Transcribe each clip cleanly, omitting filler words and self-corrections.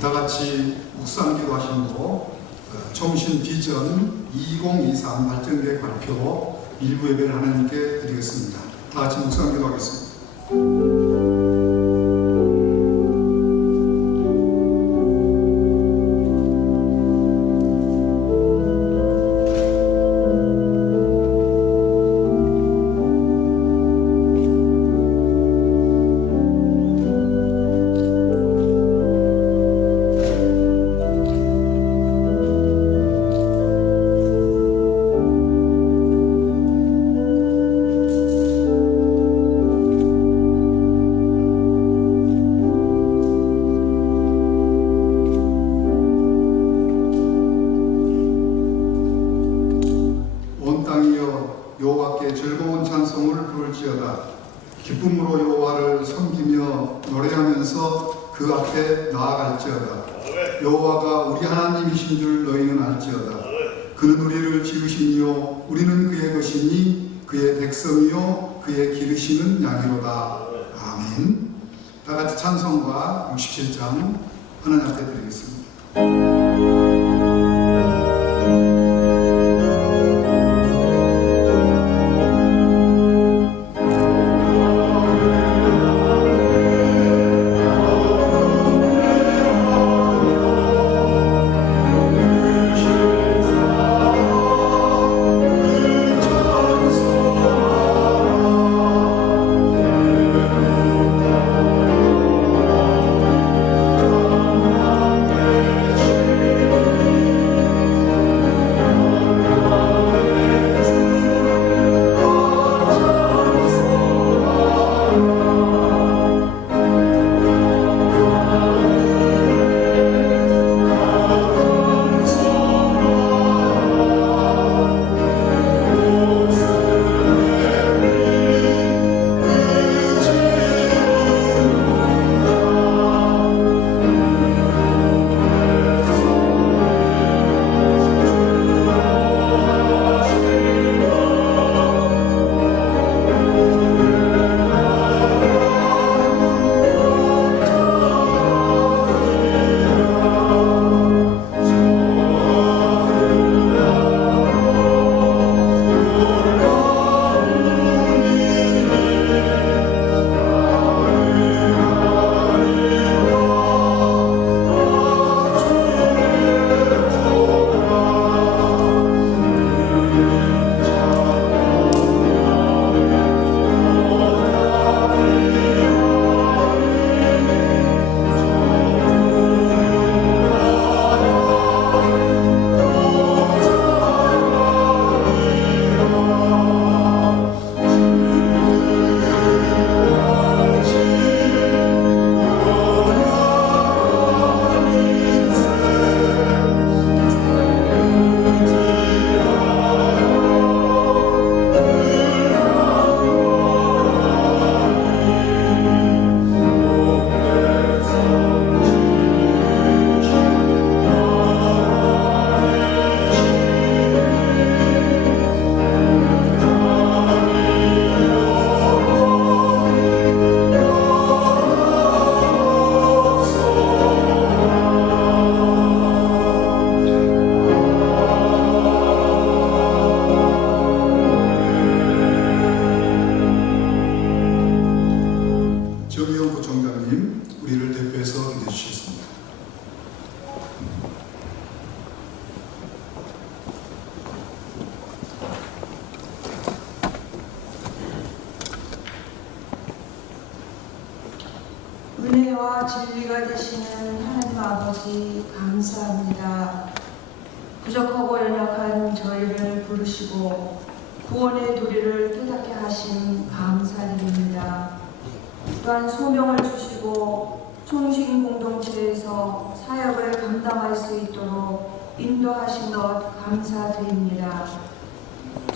다 같이 묵상기도 하심으로 청신 비전 2023 발전계획 발표 일부 예배를 하나님께 드리겠습니다. 다 같이 묵상기도 하겠습니다. 여호와께 즐거운 찬송을 부를지어다. 기쁨으로 여호와를 섬기며 노래하면서 그 앞에 나아갈지어다. 여호와가 우리 하나님이신 줄 너희는 알지어다. 그는 우리를 지으시니요 우리는 그의 것이니 그의 백성이요 그의 기르시는 양이로다. 아멘. 다 같이 찬송가 67장 하나님 앞에 드리겠습니다. 우리를 대표해서 기도해 주시겠습니다. 은혜와 진리가 되시는 하나님 아버지 감사합니다. 부족하고 연약한 저희를 부르시고 구원의 도리를 깨닫게 하신 감사드립니다. 또한 소명을 주시고 총신 공동체에서 사역을 감당할 수 있도록 인도하신 것 감사드립니다.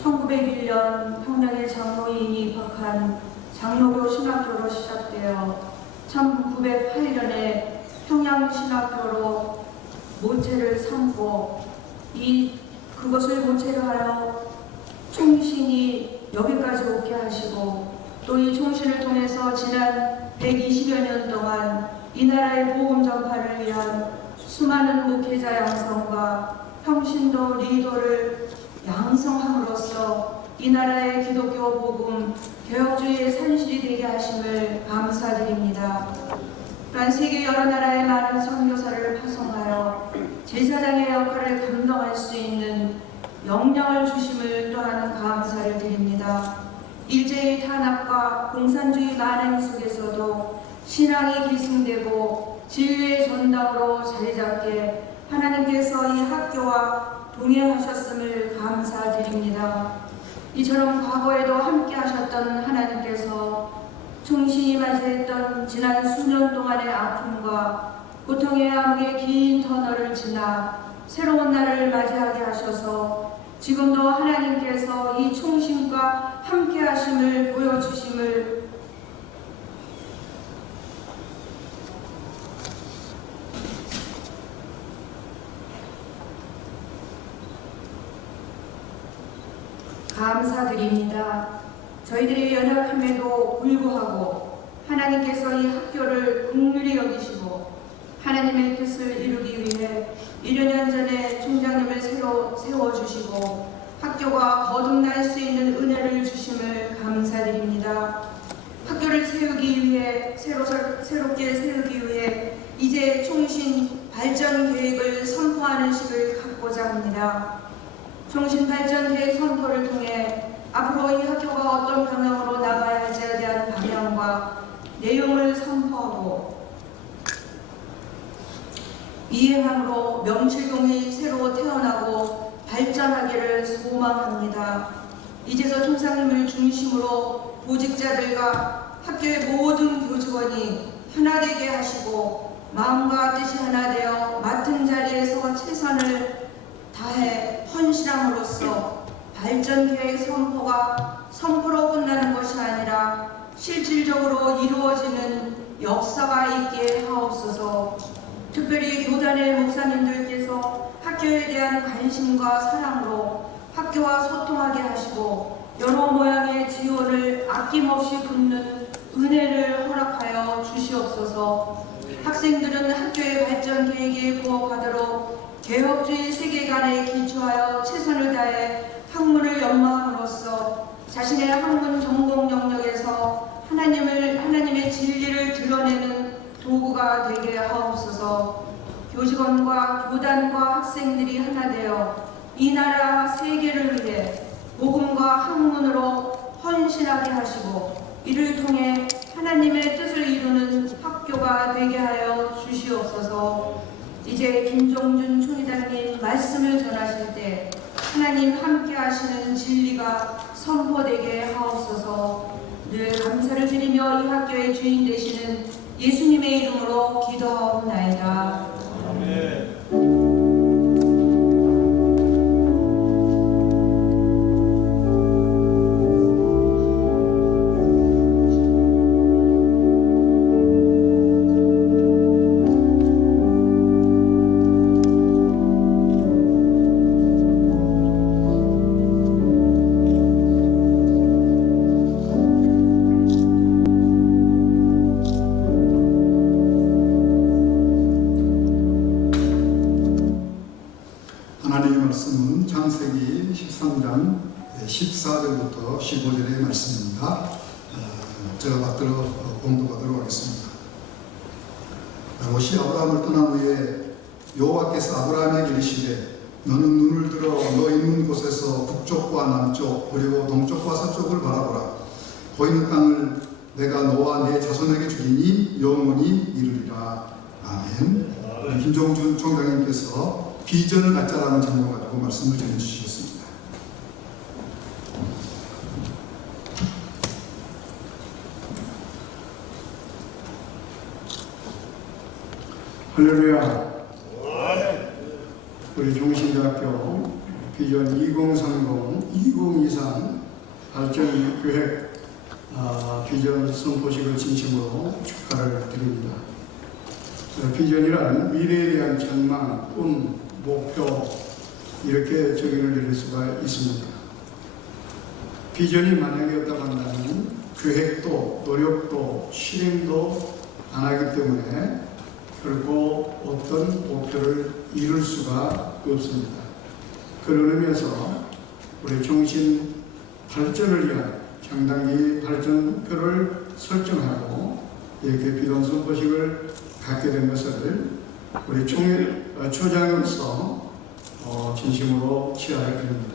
1901년 평양의 장로인이 입학한 장로교 신학교로 시작되어 1908년에 평양신학교로 모체를 삼고 그것을 모체로 하여 총신이 여기까지 오게 하시고 또 이 총신을 통해서 지난 120여 년 동안 이 나라의 복음 전파를 위한 수많은 목회자 양성과 평신도 리더를 양성함으로써 이 나라의 기독교 복음 개혁주의의 산실이 되게 하심을 감사드립니다. 또한 세계 여러 나라의 많은 선교사를 파송하여 제사장의 역할을 감당할 수 있는 역량을 주심을 또한 감사를 드립니다. 일제의 탄압과 공산주의 만행 속에서도 신앙이 계승되고 진리의 전당으로 자리잡게 하나님께서 이 학교와 동행하셨음을 감사드립니다. 이처럼 과거에도 함께 하셨던 하나님께서 충신이 맞이했던 지난 수년 동안의 아픔과 고통의 암흑의 긴 터널을 지나 새로운 날을 맞이하게 하셔서 지금도 하나님께서 이 충신과 함께 하심을 보여주심을 감사드립니다. 저희들의 연약함에도 불구하고 하나님께서 이 학교를 긍휼히 여기시고 하나님의 뜻을 이루기 위해 1년 전에 총장님을 새로 세워주시고 학교가 거듭날 수 있는 은혜를 주심을 감사드립니다. 학교를 세우기 위해 새롭게 세우기 위해 이제 총신 발전 계획을 선포하는 식을 갖고자 합니다. 총신 발전 계획 선포를 통해 앞으로 이 학교가 어떤 방향으로 나가야 할지에 대한 방향과 내용을 선포하고 이행함으로 명실공히 새로 태어나고 발전하기를 소망합니다. 이제서 총장님을 중심으로 보직자들과 학교의 모든 교직원이 하나 되게 하시고 마음과 뜻이 하나 되어 맡은 자리에서 최선을 다해 헌신함으로써 발전 계획 선포가 선포로 끝나는 것이 아니라 실질적으로 이루어지는 역사가 있게 하옵소서. 특별히 교단의 목사님들께서 학교에 대한 관심과 사랑으로 학교와 소통하게 하시고 여러 모양의 지원을 아낌없이 붓는 은혜를 허락하여 주시옵소서. 학생들은 학교의 발전 계획에 부합하도록 개혁주의 세계관에 기초하여 최선을 다해 학문을 연마함으로써 자신의 학문 전공 영역에서 하나님의 진리를 드러내는 도구가 되게 하옵소서. 교직원과 교단과 학생들이 하나 되어 이 나라 세계를 위해 복음과 학문으로 헌신하게 하시고 이를 통해 하나님의 뜻을 이루는 학교가 되게 하여 주시옵소서. 이제 김종준 총회장님 말씀을 전하실 때 하나님 함께 하시는 진리가 선포되게 하옵소서. 늘 감사를 드리며 이 학교의 주인 되시는 예수님의 이름으로 기도하옵나이다. 아멘. 하나님의 말씀은 창세기 13장 14절부터 15절의 말씀입니다. 제가 받들어 공독하도록 하겠습니다. 롯이 아브라함을 떠난 후에 여호와께서 아브라함에게 이르시되 너는 눈을 들어 너 있는 곳에서 북쪽과 남쪽 그리고 동쪽과 서쪽을 바라보라. 보이는 땅을 내가 너와 내 자손에게 주리니 영원히 이르리라. 아멘. 김종준 총장님께서 비전을 갖자라는 제목을 가지고 말씀을 전해주셨습니다. 할렐루야. 우리 종신대학교 비전 2030, 2023 발전계획 비전 선포식을 진심으로 축하를 드립니다. 비전이란 미래에 대한 전망, 꿈, 목표 이렇게 정의를 내릴 수가 있습니다. 비전이 만약에 없다고 한다면 계획도 노력도 실행도 안 하기 때문에 결코 어떤 목표를 이룰 수가 없습니다. 그런 의미에서 우리 종신 발전을 위한 장단기 발전 목표를 설정하고 이렇게 비단 선포식을 갖게 된 것을 우리 초장으로서 진심으로 치하를 드립니다.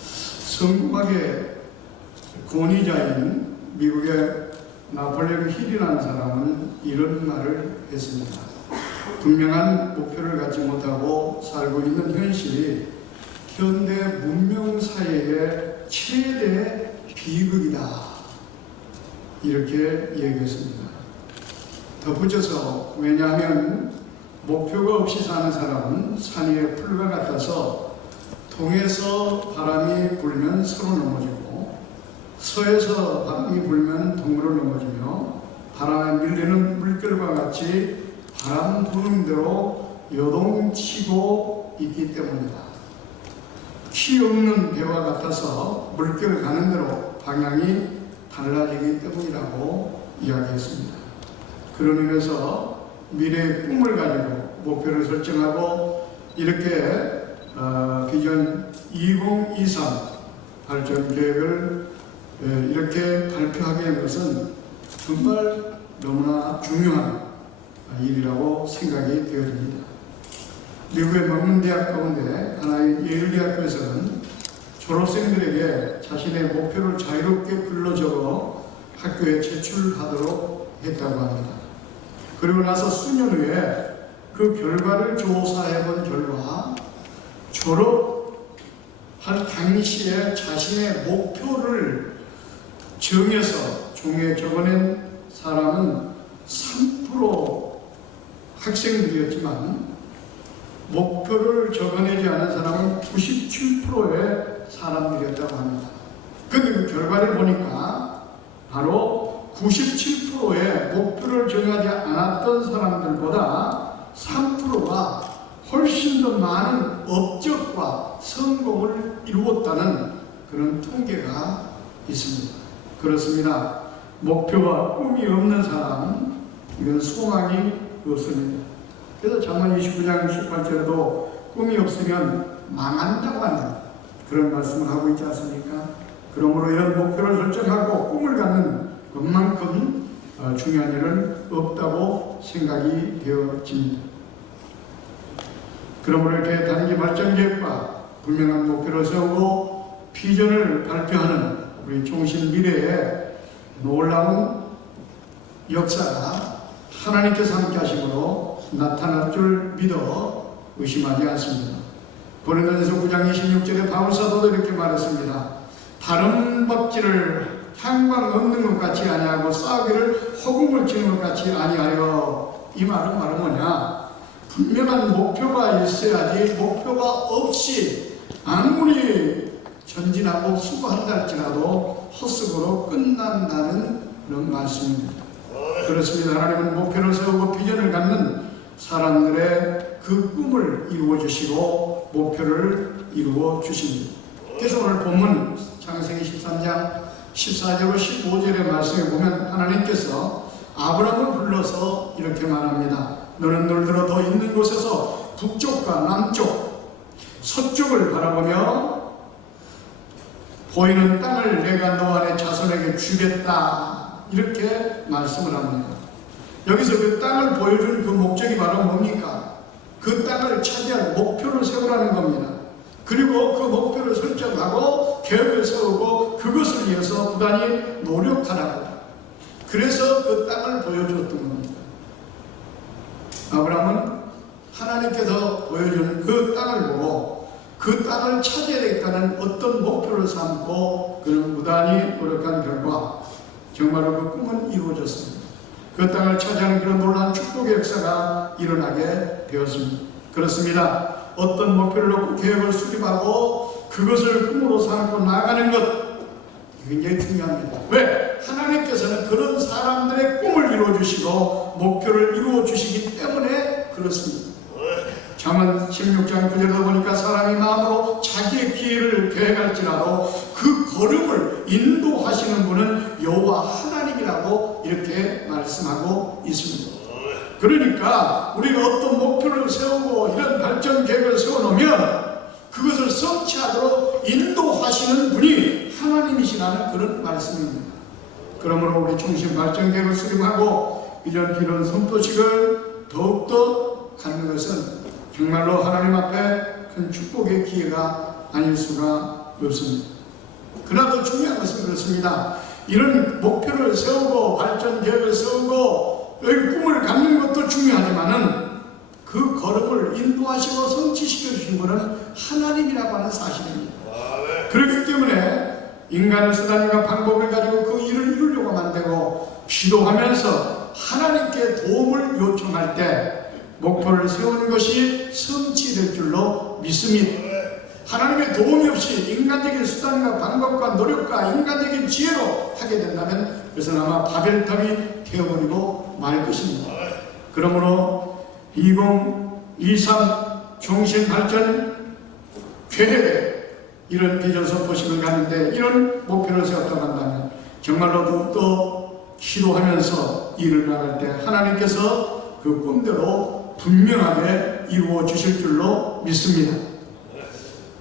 성공학의 권위자인 미국의 나폴레옹 힐이라는 사람은 이런 말을 했습니다. 분명한 목표를 갖지 못하고 살고 있는 현실이 현대 문명 사회의 최대 비극이다. 이렇게 얘기했습니다. 덧붙여서 왜냐하면 목표가 없이 사는 사람은 산 위의 풀과 같아서 동에서 바람이 불면 서로 넘어지고 서에서 바람이 불면 동으로 넘어지며 바람에 밀리는 물결과 같이 바람 부는 대로 요동치고 있기 때문이다. 키 없는 배와 같아서 물결 가는 대로 방향이 달라지기 때문이라고 이야기했습니다. 그런 의미에서 미래의 꿈을 가지고 목표를 설정하고 이렇게 비전 2023 발전 계획을 이렇게 발표하게 된 것은 정말 너무나 중요한 일이라고 생각이 되어집니다. 미국의 명문 대학 가운데 하나의 예일 대학교에서는 졸업생들에게 자신의 목표를 자유롭게 글로 적어 학교에 제출하도록 했다고 합니다. 그리고 나서 수년 후에 그 결과를 조사해 본 결과 졸업할 당시에 자신의 목표를 정해서 종이에 적어낸 사람은 3% 학생들이었지만 목표를 적어내지 않은 사람은 97%의 사람들이었다고 합니다. 그런데 그 결과를 보니까 바로 97%의 목표를 정하지 않았던 사람들보다 3%가 훨씬 더 많은 업적과 성공을 이루었다는 그런 통계가 있습니다. 그렇습니다. 목표와 꿈이 없는 사람, 이건 소망이 없습니다. 그래서 잠언 29장 18절에도 꿈이 없으면 망한다고 하는 그런 말씀을 하고 있지 않습니까? 그러므로 이런 목표를 설정하고 꿈을 갖는 것만큼 중요한 일은 없다고 생각이 되어집니다. 그러므로 이렇게 단기 발전 계획과 분명한 목표를 세우고 비전을 발표하는 우리 종신 미래의 놀라운 역사가 하나님께서 함께 하심으로 나타날 줄 믿어 의심하지 않습니다. 고린도전서 9장 26절에 바울 사도도 이렇게 말했습니다. 다른 법질을 향방 얻는 것 같이 아니하고 싸우기를 허공을 치는 것 같이 아니하여. 이 말은 뭐냐? 분명한 목표가 있어야지 목표가 없이 아무리 전진하고 수고한다 할지라도 헛수고로 끝난다는 그런 말씀입니다. 그렇습니다. 하나님은 목표를 세우고 비전을 갖는 사람들의 그 꿈을 이루어 주시고 목표를 이루어 주십니다. 그래서 오늘 본문 창세기 13장 14절로 15절의 말씀에 보면 하나님께서 아브라함을 불러서 이렇게 말합니다. 너는 놀들어 더 있는 곳에서 북쪽과 남쪽, 서쪽을 바라보며 보이는 땅을 내가 너와 내 자손에게 주겠다. 이렇게 말씀을 합니다. 여기서 그 땅을 보여준 그 목적이 바로 뭡니까? 그 땅을 차지할 목표를 세우라는 겁니다. 그리고 그 목표를 설정하고 계획을 세우고 그것을 위해서 부단히 노력하라고. 그래서 그 땅을 보여줬던 겁니다. 아브라함은 하나님께서 보여준 그 땅을 보고 그 땅을 차지해야 되겠다는 어떤 목표를 삼고 그는 부단히 노력한 결과 정말로 그 꿈은 이루어졌습니다. 그 땅을 차지하는 그런 놀라운 축복의 역사가 일어나게 되었습니다. 그렇습니다. 어떤 목표를 놓고 계획을 수립하고 그것을 꿈으로 삼고 나가는 것 굉장히 중요합니다. 왜? 하나님께서는 그런 사람들의 꿈을 이루어주시고 목표를 이루어주시기 때문에 그렇습니다. 잠언 16장 9절에 보니까 사람이 마음으로 자기의 기회를 계획할지라도 그 걸음을 인도하시는 분은 여호와 하나님이라고 이렇게 말씀하고 있습니다. 그러니까 우리가 어떤 목표를 세우고 이런 발전 계획을 세워놓으면 그것을 성취하도록 인도하시는 분이 하나님이시라는 그런 말씀입니다. 그러므로 우리 충신 발전 계획을 수립하고 이런 비론 선포식을 더욱더 갖는 것은 정말로 하나님 앞에 큰 축복의 기회가 아닐 수가 없습니다. 그러나 더 중요한 것은 그렇습니다. 이런 목표를 세우고 발전 계획을 세우고 꿈을 갖는 것도 중요하지만은 그 걸음을 인도하시고 성취시켜 주신 분은 하나님이라고 하는 사실입니다. 그렇기 때문에 인간의 수단과 방법을 가지고 그 일을 이루려고 만들고 시도하면서 하나님께 도움을 요청할 때 목표를 세우는 것이 성취될 줄로 믿습니다. 하나님의 도움이 없이 인간적인 수단과 방법과 노력과 인간적인 지혜로 하게 된다면 그것은 아마 바벨탑이 되어버리고 말 것입니다. 그러므로 2023 종신발전 계획에 이런 비전 선포식을 가는데 이런 목표를 세웠다고 한다면 정말로 더욱더 기도하면서 일을 나갈 때 하나님께서 그 꿈대로 분명하게 이루어 주실 줄로 믿습니다.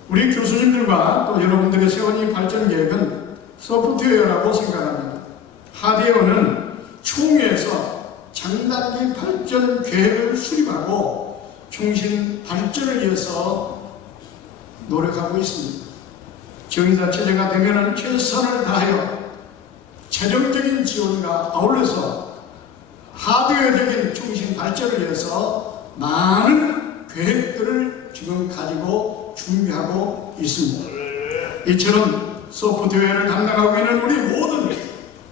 우리 교수님들과 또 여러분들의 세운 이 발전 계획은 소프트웨어라고 생각합니다. 하드웨어는 총회에서 장단기 발전 계획을 수립하고 충신 발전을 위해서 노력하고 있습니다. 정의사 체제가 되면 최선을 다하여 재정적인 지원과 아울러서 하드웨어적인 충신 발전을 위해서 많은 계획들을 지금 가지고 준비하고 있습니다. 이처럼 소프트웨어를 담당하고 있는 우리 모든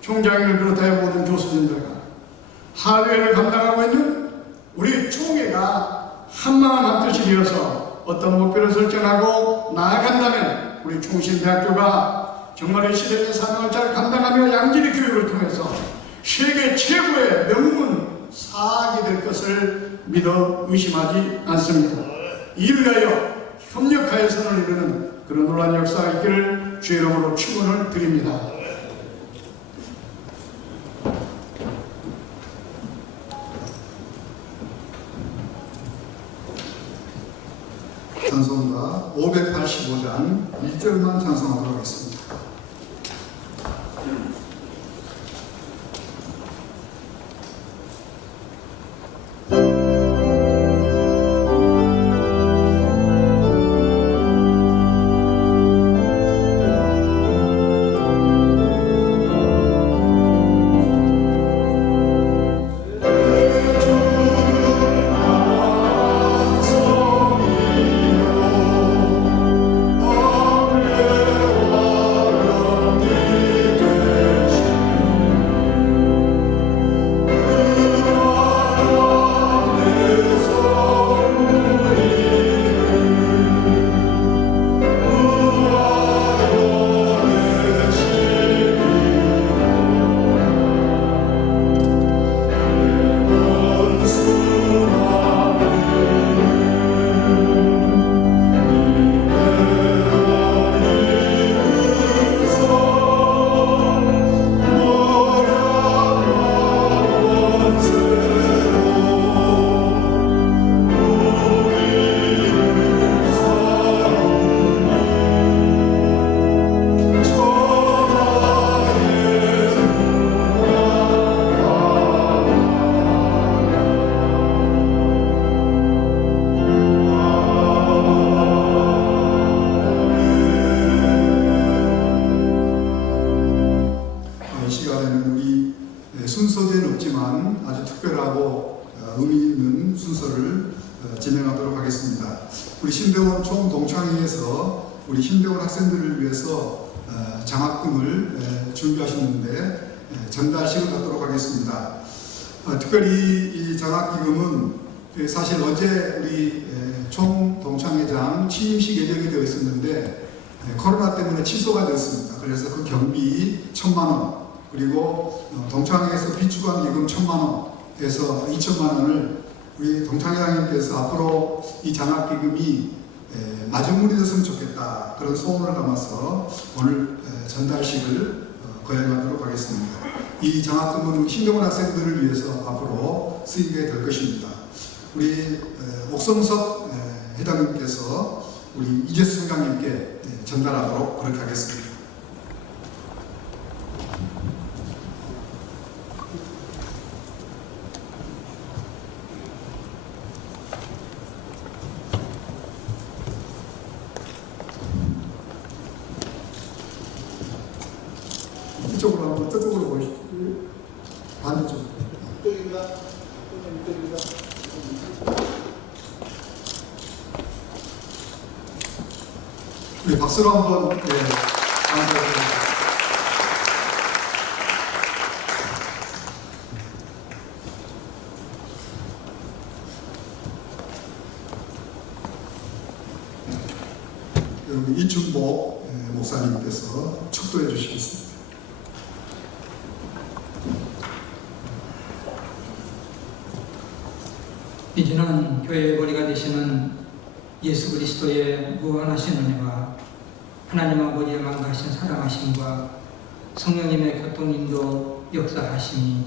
총장님을 비롯하여 모든 교수진들과 하드웨어를 담당하고 있는 우리 총회가 한마음 한뜻이 되어서 어떤 목표를 설정하고 나아간다면 우리 충신대학교가 정말 이 시대의 사명을 잘 감당하며 양질의 교육을 통해서 세계 최고의 명문 사학이 될 것을 믿어 의심하지 않습니다. 이를 위하여 협력하여 선을 이루는 그런 놀라운 역사가 있기를 주의 이름으로 축원을 드립니다. 찬송가 585장 1절만 찬송하도록 하겠습니다. 순서제는 없지만 아주 특별하고 의미 있는 순서를 진행하도록 하겠습니다. 우리 신대원 총동창회에서 우리 신대원 학생들을 위해서 장학금을 준비하셨는데 전달식을 갖도록 하겠습니다. 특별히 이 장학기금은 사실 어제 우리 총동창회장 취임식 예정이 되어 있었는데 코로나 때문에 취소가 되었습니다. 그래서 그 경비 1,000만 원 그리고 동창회에서 비추관 기금 1,000만 원에서 2,000만 원을 우리 동창회장님께서 앞으로 이 장학기금이 마중물이 됐으면 좋겠다 그런 소원을 담아서 오늘 전달식을 거행하도록 하겠습니다. 이 장학금은 신경원 학생들을 위해서 앞으로 쓰이게 될 것입니다. 우리 옥성석 회장님께서 우리 이재수 총장님께 전달하도록 그렇게 하겠습니다. 이쪽으로 한번 저쪽으로 보시죠. 반대쪽. 이쪽입니다. 이쪽입니다. 우리 박수로 한번 감사드립니다. 여기 이춘복 목사님께서 축도해 주시겠습니다. 이제는 교회의 머리가 되시는 예수 그리스도의 무한하신 은혜와 하나님 아버지의 망가하신 사랑하심과 성령님의 교통인도 역사하심이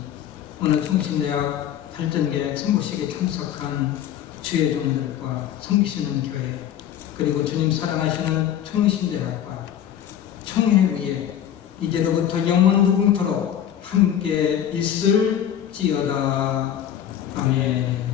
오늘 총신대학 발전계획 선포식에 참석한 주의 종들과 섬기시는 교회 그리고 주님 사랑하시는 총신대학과 총회 위에 이제로부터 영원 무궁토록 함께 있을지어다. 아멘.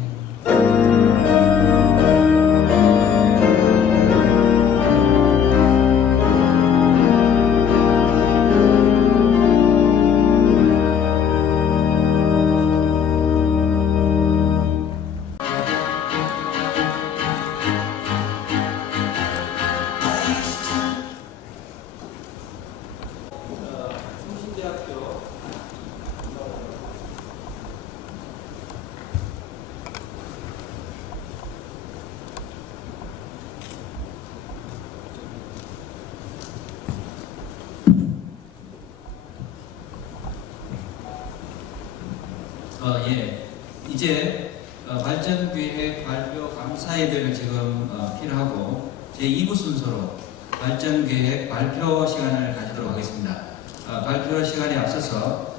이제 발전계획 발표 감사예배를 지금 필요하고 제2부 순서로 발전계획 발표 시간을 가지도록 하겠습니다. 발표 시간에 앞서서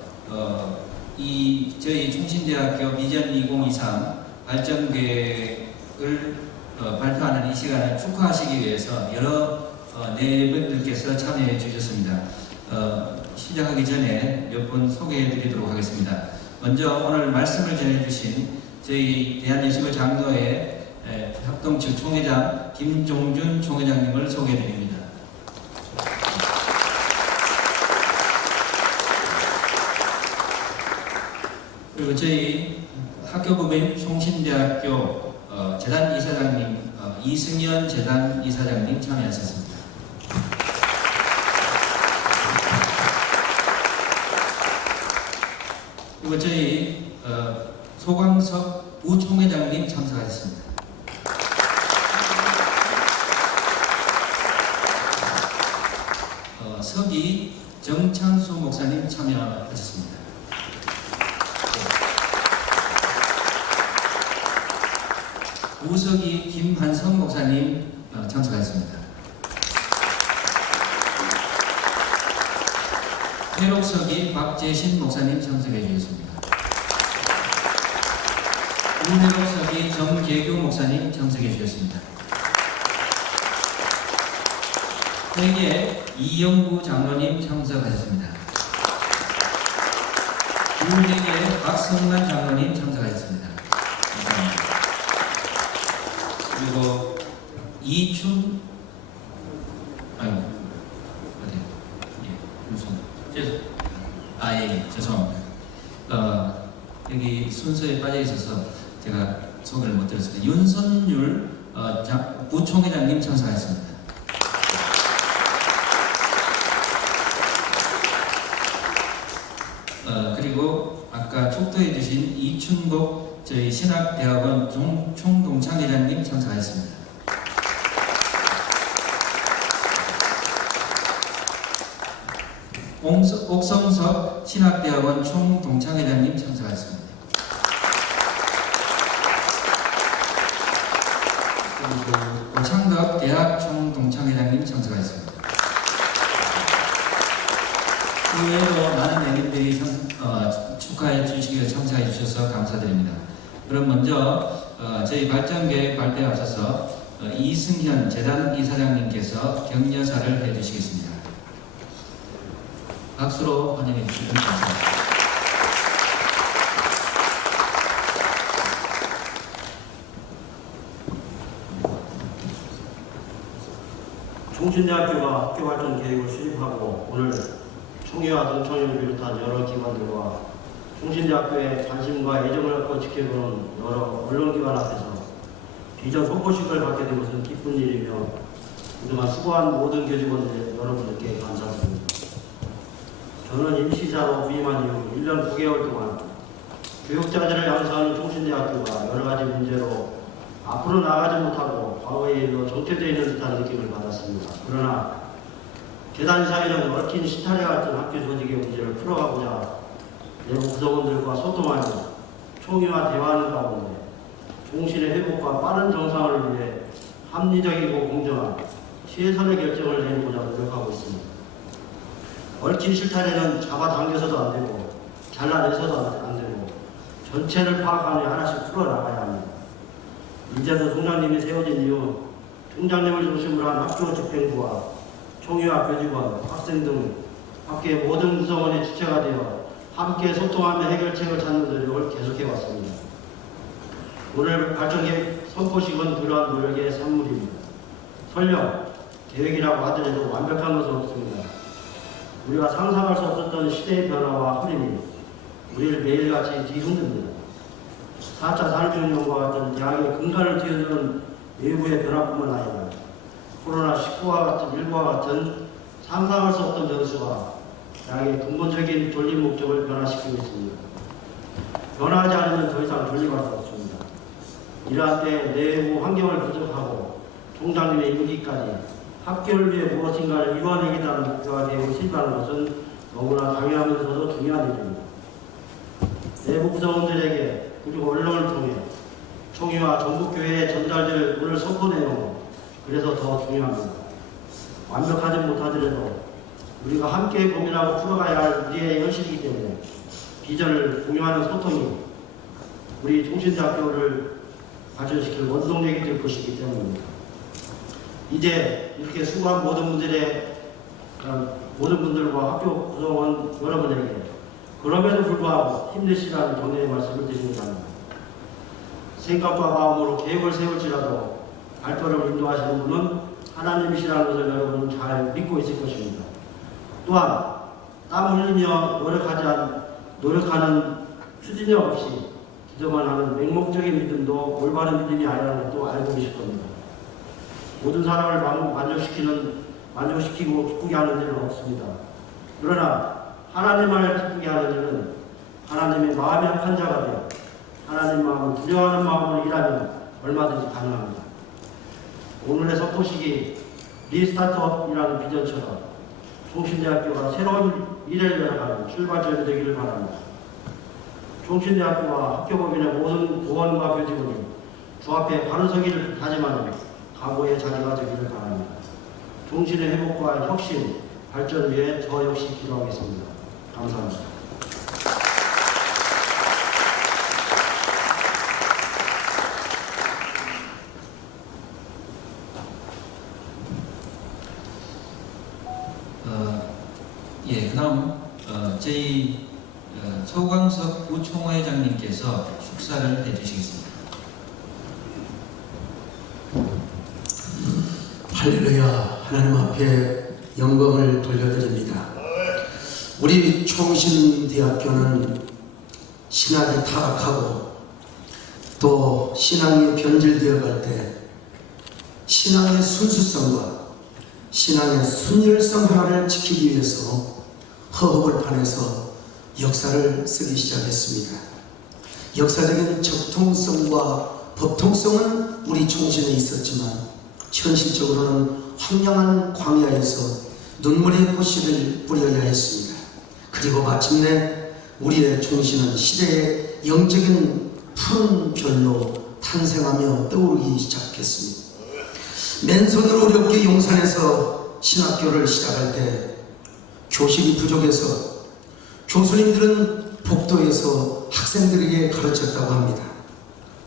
저희 충신대학교 비전 2023 발전계획을 발표하는 이 시간을 축하하시기 위해서 여러 네 분들께서 참여해 주셨습니다. 시작하기 전에 몇 분 소개해 드리도록 하겠습니다. 먼저 오늘 말씀을 전해주신 저희 대한예수교 장로회 합동측 총회장 김종준 총회장님을 소개해드립니다. 그리고 저희 학교법인 총신대학교 재단 이사장님 이승현 재단 이사장님 참여하셨습니다. 그리고 저희 소광석 부총회장님 참석하셨습니다. 서기 정창수 목사님 참여하셨습니다. 우석이 김한성 목사님 참석하셨습니다. 회록석이 박재신 목사님 참석해 주셨습니다. 우회록석이 정계규 목사님 참석해 주셨습니다. 회계 이영구 장로님 참석하셨습니다. 우회계 박성만 장로님 참석하셨습니다. 감사합니다. 그리고 이춘 죄송합니다. 여기 순서에 빠져 있어서 제가 소개를 못 드렸습니다. 윤선율 부총회장님 참석하셨습니다. 그리고 아까 축도해 주신 이춘복 저희 신학대학원 총동창회장님 참석하셨습니다. 옥성석 신학대학원 총동창회장님 참석하셨습니다. 그리고 오창덕 대학 총동창회장님 참석하셨습니다. 그 외에도 주셔서 감사드립니다. 그럼 먼저 저희 발전계획 발표에 앞서서 이승현 재단 이사장님께서 격려사를 해주시겠습니다. 박수로 환영해 주시면 감사합니다. 총신대학교가 학교 발전 계획을 수립하고 오늘 총회와 동청회를 비롯한 여러 기관들과 총신대학교에 관심과 애정을 갖고 지켜보는 여러 언론기관 앞에서 비전 선포식을 받게 된 것은 기쁜 일이며 그동안 수고한 모든 교직원들 여러분들께 감사드립니다. 저는 임시사로 부임한 이후 1년 9개월 동안 교육자들을 양성하는 총신대학교가 여러 가지 문제로 앞으로 나가지 못하고 과거의 일로 정체되어 있는 듯한 느낌을 받았습니다. 그러나 계단사회는 얽힌 시타래 같은 학교 조직의 문제를 풀어가고자 내부 구성원들과 소통하며 총회와 대화하는 가운데 종신의 회복과 빠른 정상화를 위해 합리적이고 공정한 최선의 결정을 내리고자 노력하고 있습니다. 얽힌 실타래는 잡아당겨서도 안 되고 잘라내서도 안 되고 전체를 파악하며 하나씩 풀어나가야 합니다. 이제도 총장님이 세워진 이후 총장님을 중심으로 한 학교 집행부와 총회와 교직원, 학생 등 학교의 모든 구성원이 주체가 되어 함께 소통하며 해결책을 찾는 노력을 계속해왔습니다. 오늘 발전계획 선포식은 그러한 노력의 산물입니다. 설령 계획이라고 하더라도 완벽한 것은 없습니다. 우리가 상상할 수 없었던 시대의 변화와 흐름이 우리를 매일같이 뒤흔듭니다. 4차 산업혁명과 같은 대학의 근간을 뒤흔드는 외부의 변화뿐만 아니라 코로나19와 같은 일부와 같은 상상할 수 없던 변수가 대학의 근본적인 존립 목적을 변화시키고 있습니다. 변화하지 않으면 더 이상 존립할 수 없습니다. 이러한 때 내부 환경을 부족하고 총장님의 임기까지 학교를 위해 무엇인가를 이뤄내겠다는 목표가 되고 실패하는 것은 너무나 당연하면서도 중요한 일입니다. 내부 구성원들에게 그리고 언론을 통해 총회와 전국교회에 전달될 오늘 선포 내용은 그래서 더 중요합니다. 완벽하지 못하더라도 우리가 함께 고민하고 풀어가야 할 우리의 현실이기 때문에 비전을 공유하는 소통이 우리 총신대학교를 발전시킬 원동력이 될 것이기 때문입니다. 이제 이렇게 수고한 모든 분들과 학교 구성원 여러분에게 그럼에도 불구하고 힘내시라는 격려의 말씀을 드립니다. 생각과 마음으로 계획을 세울지라도 발걸음을 인도하시는 분은 하나님이시라는 것을 여러분은 잘 믿고 있을 것입니다. 또한 땀 흘리며 노력하는 추진력 없이 기도만 하는 맹목적인 믿음도 올바른 믿음이 아니라는 것도 알고 계실 겁니다. 모든 사람을 만족시키고 기쁘게 하는 일은 없습니다. 그러나 하나님을 기쁘게 하는 일은 하나님의 마음이 합한 자가 되어 하나님 마음을 두려워하는 마음으로 일하면 얼마든지 가능합니다. 오늘의 선포식이 리스타트업이라는 비전처럼 총신대학교가 새로운 미래를 열어가는 출발점이 되기를 바랍니다. 총신대학교와 학교법인의 모든 보원과 교직원이 주 앞에 바로 서기를 다짐하는 각오의 자리가 되기를 바랍니다. 종신의 회복과 혁신, 발전을 위해 저 역시 기도하겠습니다. 감사합니다. 그다음 저희 소광석 부총회장님께서 축사를 해주시겠습니다. 할렐루야. 하나님 앞에 영광을 돌려드립니다. 우리 총신대학교는 신학이 타락하고 또 신앙이 변질되어 갈 때 신앙의 순수성과 신앙의 순결성 하나를 지키기 위해서 허허벌판에서 역사를 쓰기 시작했습니다. 역사적인 적통성과 법통성은 우리 총신에 있었지만 현실적으로는 황량한 광야에서 눈물의 꽃씨를 뿌려야 했습니다. 그리고 마침내 우리의 총신은 시대의 영적인 푸른 별로 탄생하며 떠오르기 시작했습니다. 맨손으로 어렵게 용산에서 신학교를 시작할 때 교실이 부족해서 교수님들은 복도에서 학생들에게 가르쳤다고 합니다.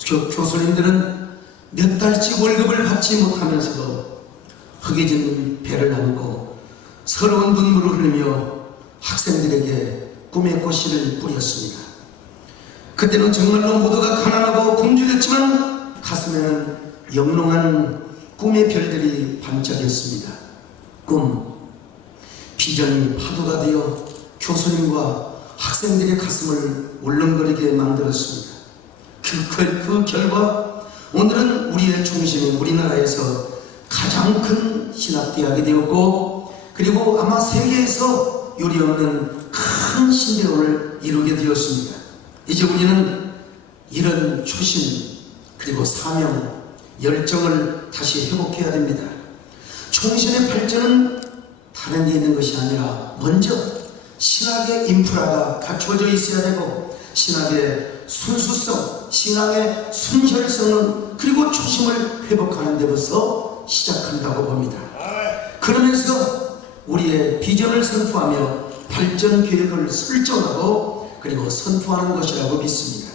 교수님들은 몇 달치 월급을 받지 못하면서도 허기진 배를 안고 서러운 눈물을 흘리며 학생들에게 꿈의 꽃씨를 뿌렸습니다. 그때는 정말로 모두가 가난하고 굶주렸지만 가슴에는 영롱한 꿈의 별들이 반짝였습니다. 꿈, 비전이 파도가 되어 교수님과 학생들의 가슴을 울렁거리게 만들었습니다. 그 결과 오늘은 우리의 중심인 우리나라에서 가장 큰 신학대학이 되었고, 그리고 아마 세계에서 요리없는 큰 신대원을 이루게 되었습니다. 이제 우리는 이런 초심, 그리고 사명, 열정을 다시 회복해야 됩니다. 총신의 발전은 다른 데 있는 것이 아니라 먼저 신학의 인프라가 갖추어져 있어야 되고, 신학의 순수성, 신앙의 순혈성은 그리고 초심을 회복하는 데부터 시작한다고 봅니다. 그러면서 우리의 비전을 선포하며 발전 계획을 설정하고 그리고 선포하는 것이라고 믿습니다.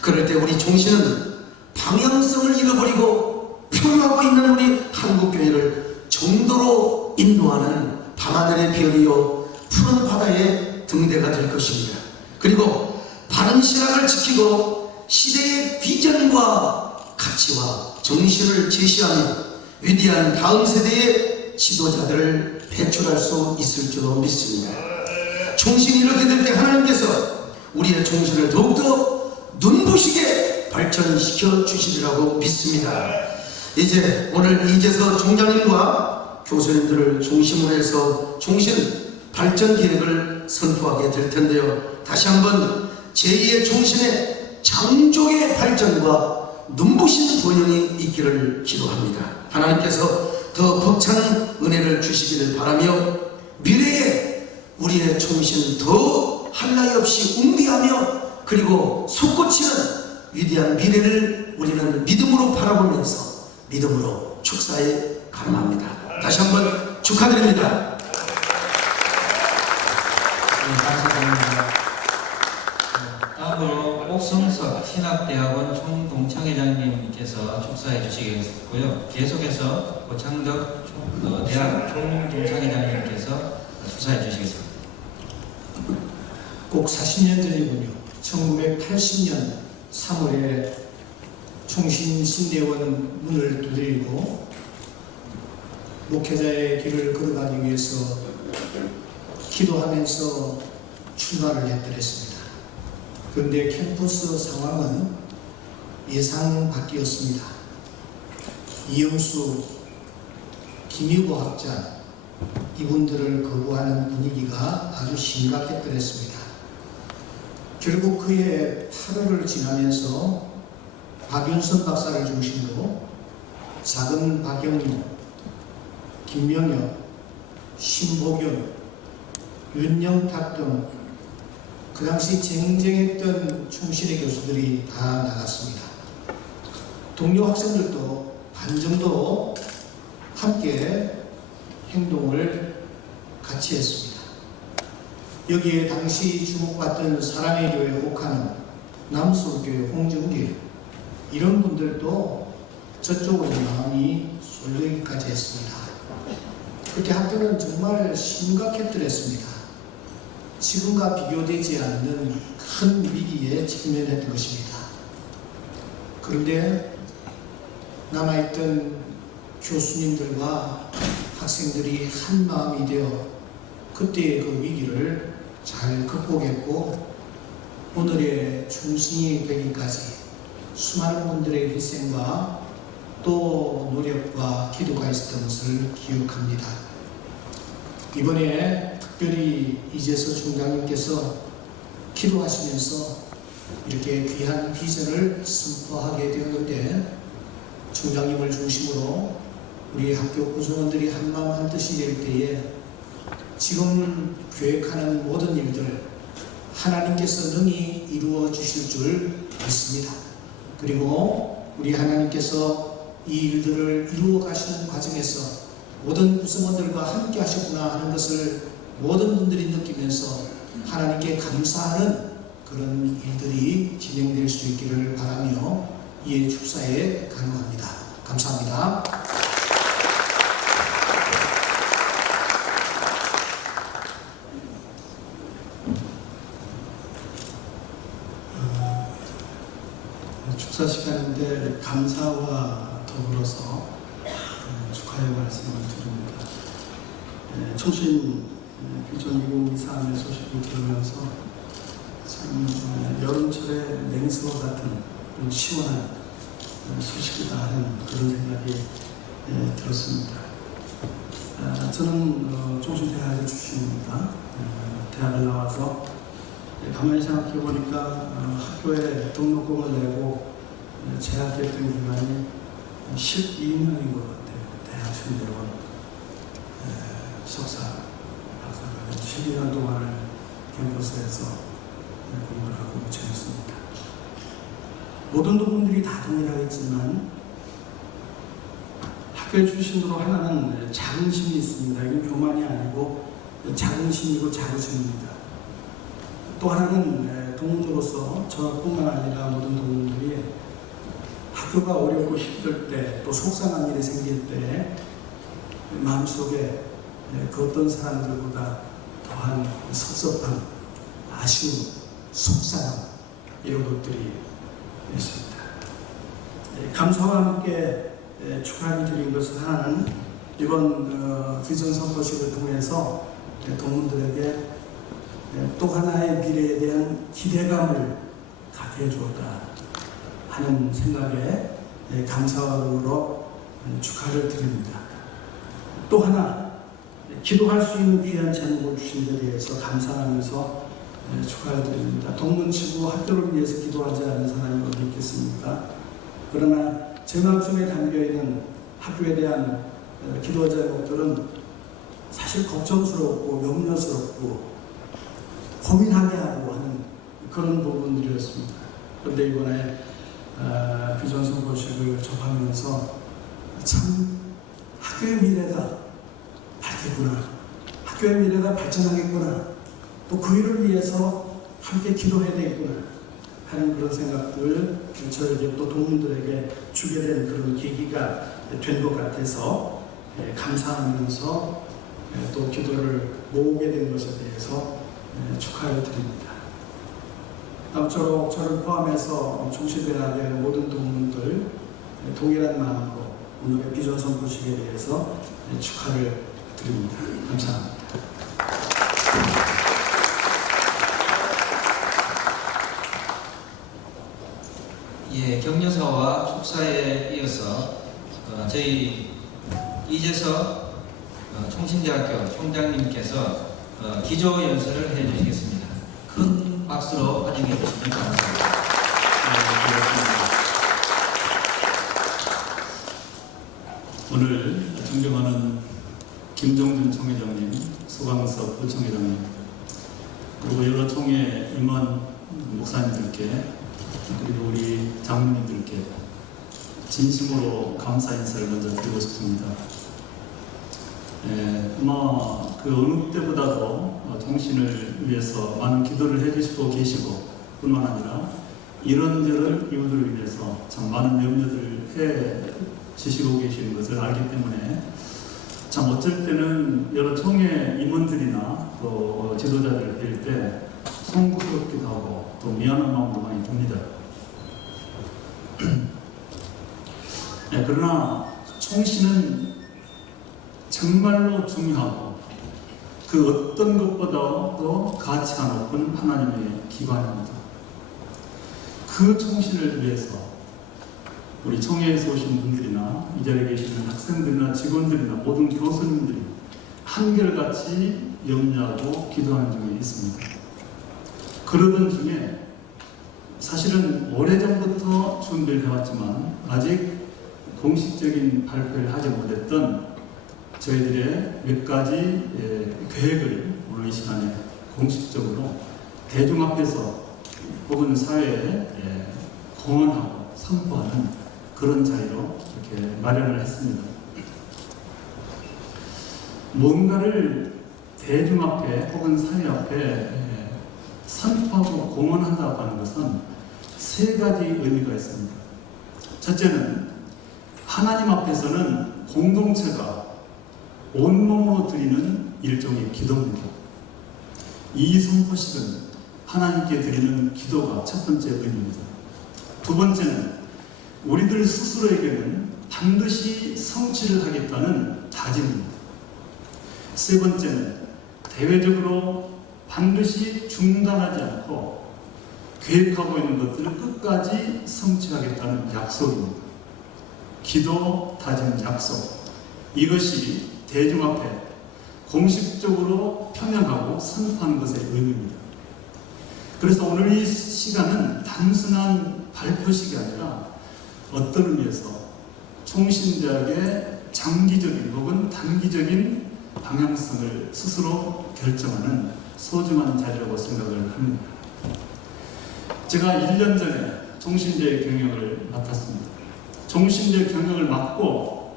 그럴 때 우리 종신은 방향성을 잃어버리고 평화하고 있는 우리 한국교회를 정도로 인도하는 밤하늘의 별이요 푸른 바다의 등대가 될 것입니다. 그리고 바른 신앙을 지키고 시대의 비전과 가치와 정신을 제시하며 위대한 다음 세대의 지도자들을 배출할 수 있을 줄로 믿습니다. 종신이 이렇게 될 때 하나님께서 우리의 종신을 더욱더 눈부시게 발전시켜 주시리라고 믿습니다. 이제 오늘 이재서 총장님과 교수님들을 중심으로 해서 종신 발전 계획을 선포하게 될 텐데요. 다시 한번 제2의 종신의 창조의 발전과 눈부신 번영이 있기를 기도합니다. 하나님께서 더 벅찬 은혜를 주시기를 바라며 미래에 우리의 종신 더 한라이 없이 웅비하며 그리고 솟구치는 위대한 미래를 우리는 믿음으로 바라보면서 믿음으로 축사에 감사합니다. 다시 한번 축하드립니다. 네, 감사드립니다. 다음으로 옥성석 신학대학원 총동창회장님께서 축사해 주시겠고요. 계속해서 고창덕 대학 총동창회장님께서 축사해 주시겠습니다. 꼭 40년 전이군요. 1980년 3월에 총신신대원 문을 두드리고 목회자의 길을 걸어가기 위해서 기도하면서 출마를 했더랬습니다. 그런데 캠퍼스 상황은 예상 밖이었습니다. 이영수, 김유보 학자 이분들을 거부하는 분위기가 아주 심각했더랬습니다. 결국 그해 8월을 지나면서 박윤선 박사를 중심으로 작은 박영무, 김명엽, 신보균, 윤영탁 등 그 당시 쟁쟁했던 충신의 교수들이 다 나갔습니다. 동료 학생들도 반 정도 함께 행동을 같이 했습니다. 여기에 당시 주목받던 사랑의 교회 옥하는, 남수교회 홍정길 이런 분들도 저쪽으로 마음이 쏠리기까지 했습니다. 그때 학교는 정말 심각했더랬습니다. 지금과 비교되지 않는 큰 위기에 직면했던 것입니다. 그런데 남아있던 교수님들과 학생들이 한 마음이 되어 그때의 그 위기를 잘 극복했고 오늘의 중심이 되기까지 수많은 분들의 희생과 또 노력과 기도가 있었던 것을 기억합니다. 이번에 특별히 이재서 총장님께서 기도하시면서 이렇게 귀한 비전을 선포하게 되었는데 총장님을 중심으로 우리 학교 구성원들이 한마음 한뜻이 될 때에 지금 계획하는 모든 일들 하나님께서 능히 이루어 주실 줄 믿습니다. 그리고 우리 하나님께서 이 일들을 이루어 가시는 과정에서 모든 구성원들과 함께 하셨구나 하는 것을 모든 분들이 느끼면서 하나님께 감사하는 그런 일들이 진행될 수 있기를 바라며 이에 축사에 간구합니다. 감사합니다. 축사 시간인데 감사와 더불어서 축하의 말씀을 드립니다. 총신 비전 2023의 소식을 들으면서 참 여름철의 냉수와 같은 그런 시원한 소식이다 하는 그런 생각이 들었습니다. 저는 총신대학의 출신입니다. 대학을 나와서 가만히 생각해 보니까 학교에 등록금을 내고 재학했던 기간이 12년인 것 같아요. 대학 신대원 석사, 박사과정 12년 동안을 캠퍼스에서 공부를 하고 지냈습니다. 모든 분들이 다 동일하겠지만 학교의 출신으로 하나는 자긍심이 있습니다. 이건 교만이 아니고 자긍심이고 자부심입니다. 또 하나는 동문으로서 저뿐만 아니라 모든 동문들이 학교가 어렵고 힘들 때 또 속상한 일이 생길 때 마음속에 그 어떤 사람들보다 더한 섭섭함, 아쉬움, 속상함 이런 것들이 있습니다. 감사와 함께 축하를 드린 것은 하나는 이번 비전 선포식을 통해서 동문들에게 또 하나의 미래에 대한 기대감을 갖게 해주었다 하는 생각에 감사함으로 축하를 드립니다. 또 하나 기도할 수 있는 귀한 제목을 주신 데 대해서 감사하면서 축하를 드립니다. 동문치고 학교를 위해서 기도하지 않는 사람이 어디 있겠습니까? 그러나 제 마음속에 담겨있는 학교에 대한 기도 제목들은 사실 걱정스럽고 염려스럽고 고민하게 하고 하는 그런 부분들이었습니다. 그런데 이번에 비전 선포식을 접하면서 참 학교의 미래가 밝겠구나, 학교의 미래가 발전하겠구나, 또 그 일을 위해서 함께 기도해야 되겠구나 하는 그런 생각들 저에게 또 동문들에게 주게 된 그런 계기가 된 것 같아서 감사하면서 또 기도를 모으게 된 것에 대해서 축하를 드립니다. 아무쪼록 저를 포함해서 총신대학의 모든 동문들 동일한 마음으로 오늘의 비전 선포식에 대해서 축하를 드립니다. 감사합니다. 예, 격려사와 축사에 이어서 저희 이재석 총신대학교 총장님께서 기조 연설을 해주시겠습니다. 큰 박수로 환영해 주시면 감사합니다. 오늘 존경하는 김정준 총회장님, 수광석 부총회장님, 그리고 여러 총회 임원 목사님들께 그리고 우리 장로님들께 진심으로 감사 인사를 먼저 드리고 싶습니다. 아마 그 어느 때보다도 통신을 위해서 많은 기도를 해주시고 계시고 뿐만 아니라 이런저런 이유들을 위해서 참 많은 염려들을 해 주시고 계시는 것을 알기 때문에 참 어쩔 때는 여러 총회 임원들이나 또 지도자들을 뵐 때 송구스럽기도 하고 또 미안한 마음도 많이 듭니다. 그러나 총신은 정말로 중요하고 그 어떤 것보다도 가치가 높은 하나님의 기관입니다. 그 총신을 위해서 우리 총회에서 오신 분들이나 이 자리에 계시는 학생들이나 직원들이나 모든 교수님들이 한결같이 염려하고 기도하는 중에 있습니다. 그러던 중에 사실은 오래전부터 준비를 해왔지만 아직 공식적인 발표를 하지 못했던 저희들의 몇 가지 계획을 오늘 이 시간에 공식적으로 대중 앞에서 혹은 사회에 공언하고 선포하는 그런 자리로 이렇게 마련을 했습니다. 뭔가를 대중 앞에 혹은 사회 앞에 선포하고 공헌한다고 하는 것은 세 가지 의미가 있습니다. 첫째는 하나님 앞에서는 공동체가 온몸으로 드리는 일종의 기도입니다. 이 선포식은 하나님께 드리는 기도가 첫 번째 의미입니다. 두 번째는 우리들 스스로에게는 반드시 성취를 하겠다는 다짐입니다. 세 번째는 대외적으로 반드시 중단하지 않고 계획하고 있는 것들을 끝까지 성취하겠다는 약속입니다. 기도, 다짐, 약속. 이것이 대중 앞에 공식적으로 표명하고 선포하는 것의 의미입니다. 그래서 오늘 이 시간은 단순한 발표식이 아니라 어떤 의미에서 총신대학의 장기적인 혹은 단기적인 방향성을 스스로 결정하는 소중한 자리라고 생각을 합니다. 제가 1년 전에 총신대 경영을 맡았습니다. 총신대 경영을 맡고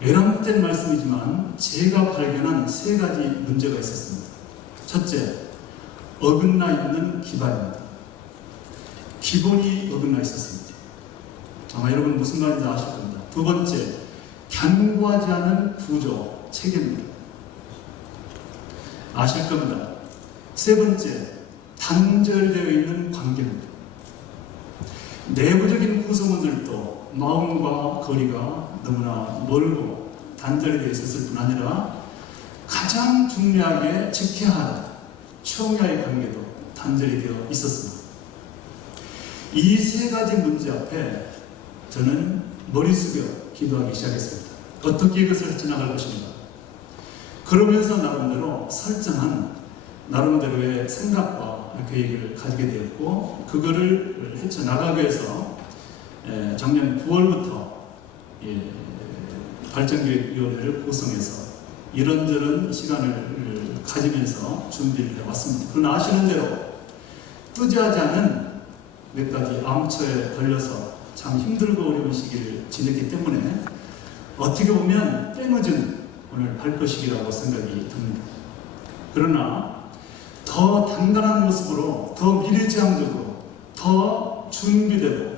외람된 말씀이지만 제가 발견한 세 가지 문제가 있었습니다. 첫째, 어긋나 있는 기반입니다. 기본이 어긋나 있었습니다. 아마 여러분 무슨 말인지 아실 겁니다. 두 번째, 견고하지 않은 구조, 체계입니다. 아실 겁니다. 세 번째, 단절되어 있는 관계입니다. 내부적인 구성원들도 마음과 거리가 너무나 멀고 단절이 되어 있었을 뿐 아니라 가장 중요하게 지켜야 할 총야의 관계도 단절이 되어 있었습니다. 이 세 가지 문제 앞에 저는 머리 숙여 기도하기 시작했습니다. 어떻게 이것을 헤쳐나갈 것인가. 그러면서 나름대로 설정한 나름대로의 생각과 계획을 가지게 되었고, 그거를 헤쳐나가기 위해서 작년 9월부터 발전기획위원회를 구성해서 이런저런 시간을 가지면서 준비를 해왔습니다. 그러나 아시는 대로 뜨지하지 않은 몇 가지 암초에 걸려서 참 힘들고 어려운 시기를 지냈기 때문에 어떻게 보면 때늦은 오늘 발표식이라고 생각이 듭니다. 그러나 더 단단한 모습으로, 더 미래지향적으로, 더 준비되고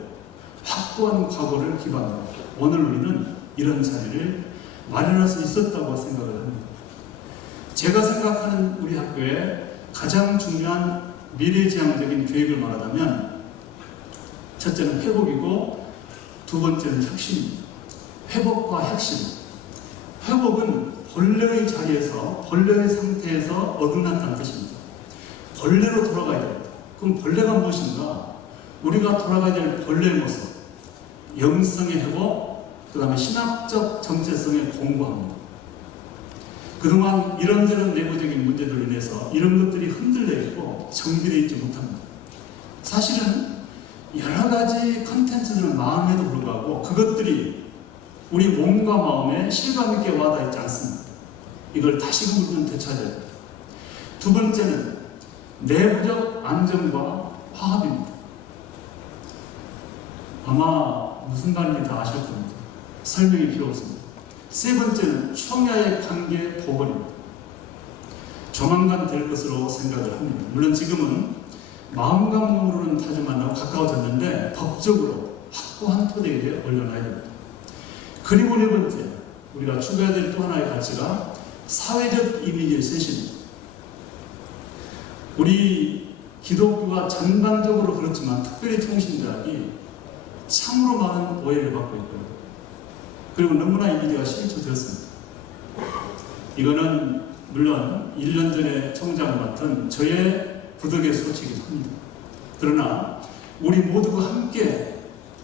확고한 각오를 기반으로 오늘 우리는 이런 자리를 마련할 수 있었다고 생각을 합니다. 제가 생각하는 우리 학교의 가장 중요한 미래지향적인 계획을 말하자면 첫째는 회복이고 두 번째는 혁신입니다. 회복과 혁신. 회복은 본래의 자리에서, 본래의 상태에서 어긋났다는 뜻입니다. 본래로 돌아가야 됩니다. 그럼 본래가 무엇인가? 우리가 돌아가야 될 본래의 모습, 영성의 회복, 그 다음에 신학적 정체성의 공고합니다. 그동안 이런저런 내부적인 문제들로 인해서 이런 것들이 흔들려 있고 정비되어 있지 못합니다. 사실은 여러 가지 컨텐츠들은 마음에도 불구하고 그것들이 우리 몸과 마음에 실감 있게 와닿지 않습니다. 이걸 다시금 우리는 되찾아야 됩니다. 두 번째는 내부적 안정과 화합입니다. 아마 무슨 말인지 다 아실 겁니다. 설명이 필요 없습니다. 세 번째는 총야의 관계 복원입니다. 조만간 될 것으로 생각을 합니다. 물론 지금은 마음과 몸으로는 타지 만나고 가까워졌는데 법적으로 확고한 토대 위에 올려놔야 됩니다. 그리고 네 번째, 우리가 추가해야 될 또 하나의 가치가 사회적 이미지의 쇄신입니다. 우리 기독교가 전반적으로 그렇지만 특별히 통신대학이 참으로 많은 오해를 받고 있고요. 그리고 너무나 이미지가 실추되었습니다. 이거는 물론 1년 전에 총장을 맡은 저의 부덕의 소치이기도 합니다. 그러나 우리 모두가 함께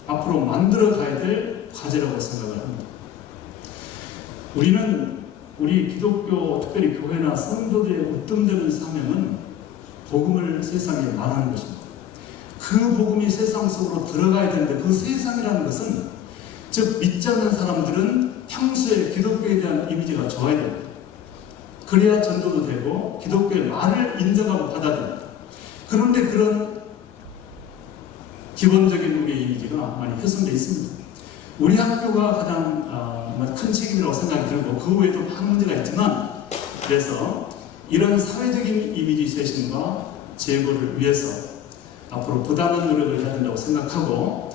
앞으로 만들어 가야 될 과제라고 생각을 합니다. 우리는 우리 기독교, 특별히 교회나 성도들의 으뜸되는 사명은 복음을 세상에 말하는 것입니다. 그 복음이 세상 속으로 들어가야 되는데 그 세상이라는 것은 즉 믿지 않는 사람들은 평소에 기독교에 대한 이미지가 좋아야 됩니다. 그래야 전도도 되고 기독교의 말을 인정하고 받아들입니다. 그런데 그런 기본적인 우리의 이미지가 많이 훼손되어 있습니다. 우리 학교가 가장 큰 책임이라고 생각이 들고 그 외에도 많은 문제가 있지만, 그래서 이런 사회적인 이미지 쇄신과 제고를 위해서 앞으로 부단한 노력을 해야 된다고 생각하고,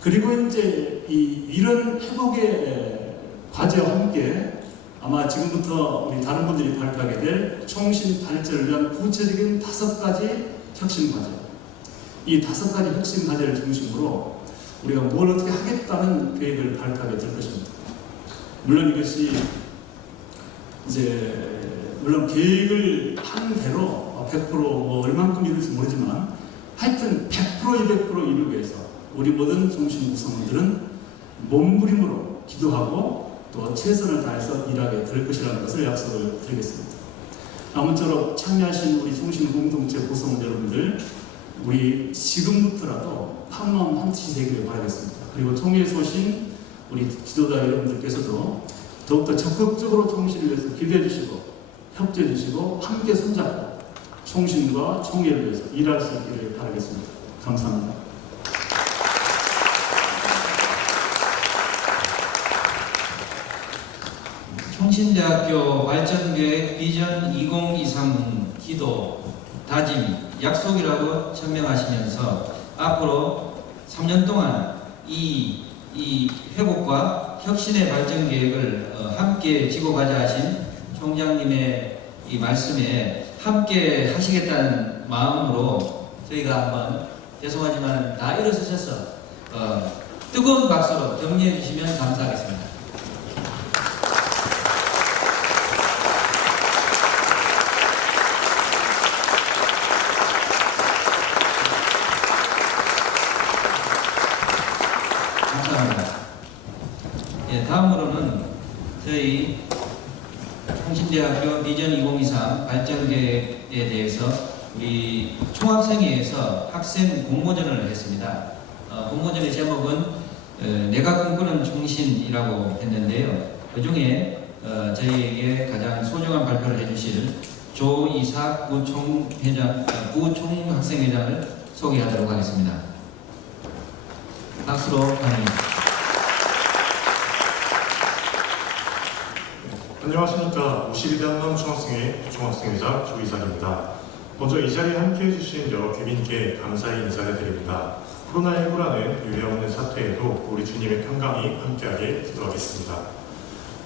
그리고 이제 이런 회복의 과제와 함께 아마 지금부터 우리 다른 분들이 발표하게 될 총신 발전을 위한 구체적인 5가지 혁신 과제, 이 5가지 혁신 과제를 중심으로 우리가 뭘 어떻게 하겠다는 계획을 발표하게 될 것입니다. 물론 이것이 이제 물론 계획을 하는 대로 100% 뭐 얼만큼 이룰지 모르지만 하여튼 100% 200% 이루기 위해서 우리 모든 종신 구성원들은 몸부림으로 기도하고 또 최선을 다해서 일하게 될 것이라는 것을 약속을 드리겠습니다. 아무쪼록 참여하신 우리 종신 공동체 구성원 여러분들, 우리 지금부터라도 한마음 한뜻이 되기를 바라겠습니다. 그리고 총회에서 오신 우리 지도자 여러분들께서도 더욱더 적극적으로 총신을 위해서 기도해 주시고 협조해 주시고 함께 손잡고 총신과 총회를 위해서 일할 수 있기를 바라겠습니다. 감사합니다. 총신대학교 발전계획 비전 2023 기도, 다짐, 약속이라고 천명하시면서 앞으로 3년 동안 이 회복과 혁신의 발전 계획을 함께 지고 가자 하신 총장님의 이 말씀에 함께 하시겠다는 마음으로 저희가 한번, 죄송하지만 다 일어서셔서 뜨거운 박수로 격려해 주시면 감사하겠습니다. 감사합니다. 예, 다음으로는 저희 총신대학교 비전 2023 발전계획에 대해서 우리 총학생회에서 학생 공모전을 했습니다. 공모전의 제목은 내가 꿈꾸는 총신이라고 했는데요. 그 중에 저희에게 가장 소중한 발표를 해주실 조이삭 부총학생회장을 소개하도록 하겠습니다. 박수로 환영해 주십시오. 안녕하십니까. 52대학년 총학생회 부총학생회장 조이삭입니다. 먼저 이 자리에 함께해 주신 여러 귀빈께 감사의 인사를 드립니다. 코로나19라는 유례없는 사태에도 우리 주님의 평강이 함께하게 기도하겠습니다.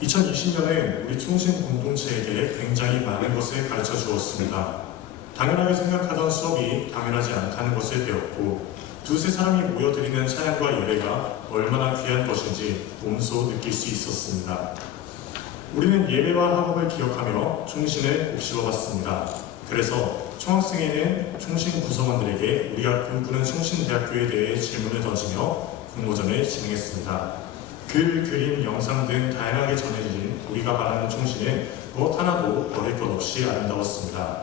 2020년엔 우리 총신 공동체에게 굉장히 많은 것을 가르쳐 주었습니다. 당연하게 생각하던 수업이 당연하지 않다는 것을 배웠고, 두세 사람이 모여드리는 찬양과 예배가 얼마나 귀한 것인지 몸소 느낄 수 있었습니다. 우리는 예배와 학업을 기억하며 총신을 곱씹어봤습니다. 그래서 총학생회는 총신 구성원들에게 우리가 꿈꾸는 총신대학교에 대해 질문을 던지며 공모전을 진행했습니다. 글, 그림, 영상 등 다양하게 전해진 우리가 바라는 총신은 무엇 하나도 버릴 것 없이 아름다웠습니다.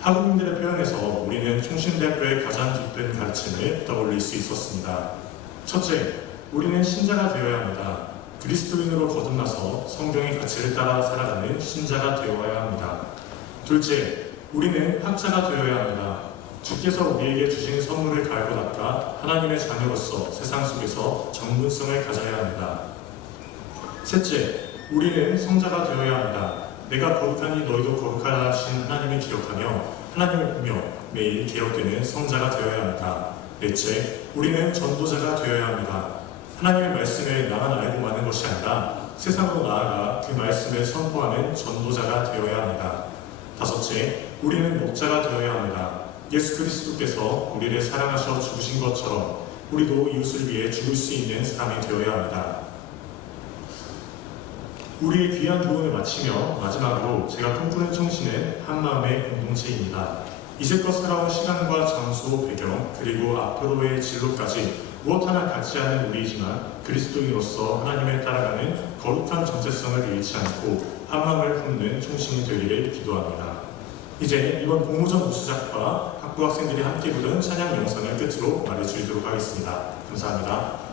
학우님들의 표현에서 우리는 총신대학교의 가장 깃든 가르침을 떠올릴 수 있었습니다. 첫째, 우리는 신자가 되어야 합니다. 그리스도인으로 거듭나서 성경의 가치를 따라 살아가는 신자가 되어야 합니다. 둘째, 우리는 학자가 되어야 합니다. 주께서 우리에게 주신 선물을 갈고 닦아 하나님의 자녀로서 세상 속에서 정문성을 가져야 합니다. 셋째, 우리는 성자가 되어야 합니다. 내가 거룩하니 너희도 거룩하라 하신 하나님을 기억하며 하나님을 보며 매일 개혁되는 성자가 되어야 합니다. 넷째, 우리는 전도자가 되어야 합니다. 하나님의 말씀을 나만 알고 마는 것이 아니라 세상으로 나아가 그 말씀을 선포하는 전도자가 되어야 합니다. 다섯째, 우리는 목자가 되어야 합니다. 예수 그리스도께서 우리를 사랑하셔 죽으신 것처럼 우리도 이웃을 위해 죽을 수 있는 사람이 되어야 합니다. 우리의 귀한 교훈을 마치며 마지막으로 제가 꿈꾸는 총신은 한마음의 공동체입니다. 이제껏 살아온 시간과 장소, 배경, 그리고 앞으로의 진로까지 무엇 하나 같지 않은 우리이지만 그리스도인으로서 하나님을 따라가는 거룩한 정체성을 잃지 않고 한마음을 품는 총신이 되기를 기도합니다. 이제 이번 공모전 우수작과 학부 학생들이 함께 부른 찬양 영상을 끝으로 말해드리도록 하겠습니다. 감사합니다.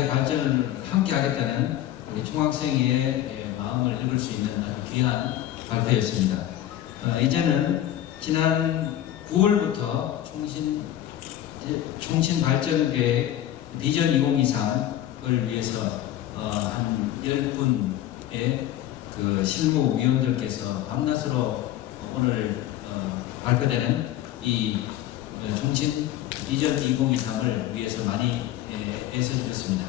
대학의 발전을 함께 하겠다는 우리 총학생회의 마음을 읽을 수 있는 아주 귀한 발표였습니다. 이제는 지난 9월부터 총신 발전계획 비전 2023을 위해서 한 10분의 그 실무위원들께서 밤낮으로 오늘 발표되는 이 총신 비전 2023을 위해서 많이 애써주셨습니다.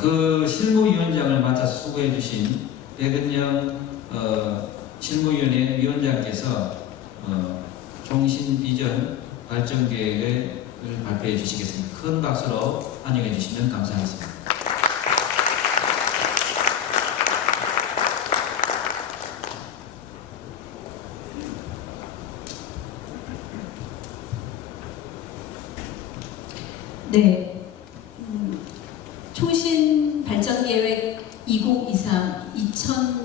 그 실무위원장을 맡아서 수고해 주신 백은영 실무위원회 위원장께서 총신 비전 발전 계획을 발표해 주시겠습니다. 큰 박수로 환영해 주시면 감사하겠습니다. 네, 총신 발전 계획 2023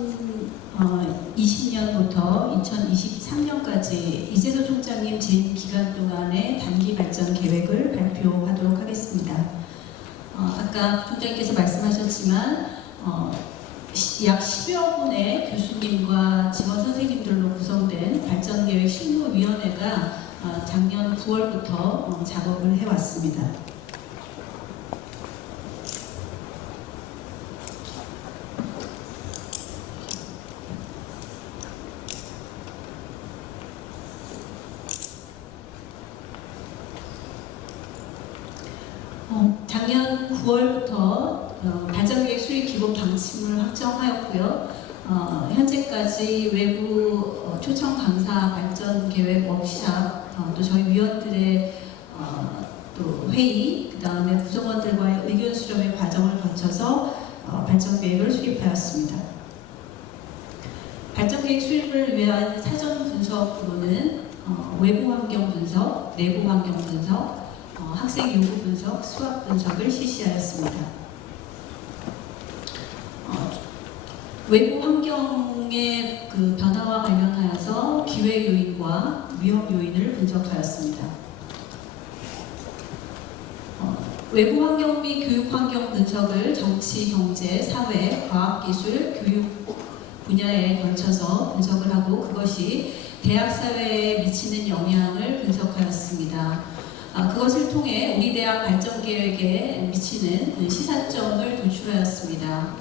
2020년부터 2023년까지 이재도 총장님 재임 기간 동안의 단기 발전 계획을 발표하도록 하겠습니다. 아까 총장님께서 말씀하셨지만 약 10여 분의 교수님과 직원 선생님들로 구성된 발전 계획 실무위원회가 작년 9월부터 작업을 해왔습니다. 작년 9월부터 발전계획 수립 기본 방침을 확정하였고요. 현재까지 외부 초청 강사 발전 계획 워크샵, 또 저희 위원들의 또 회의, 그 다음에 구성원들과의 의견 수렴의 과정을 거쳐서 발전 계획을 수립하였습니다. 발전 계획 수립을 위한 사전 분석으로는 외부 환경 분석, 내부 환경 분석, 학생 요구 분석, 수학 분석을 실시하였습니다. 외부 환경의 그 변화와 관련하여서 기회 요인과 위험 요인을 분석하였습니다. 외부 환경 및 교육 환경 분석을 정치, 경제, 사회, 과학, 기술, 교육 분야에 걸쳐서 분석을 하고 그것이 대학 사회에 미치는 영향을 분석하였습니다. 그것을 통해 우리 대학 발전 계획에 미치는 시사점을 도출하였습니다.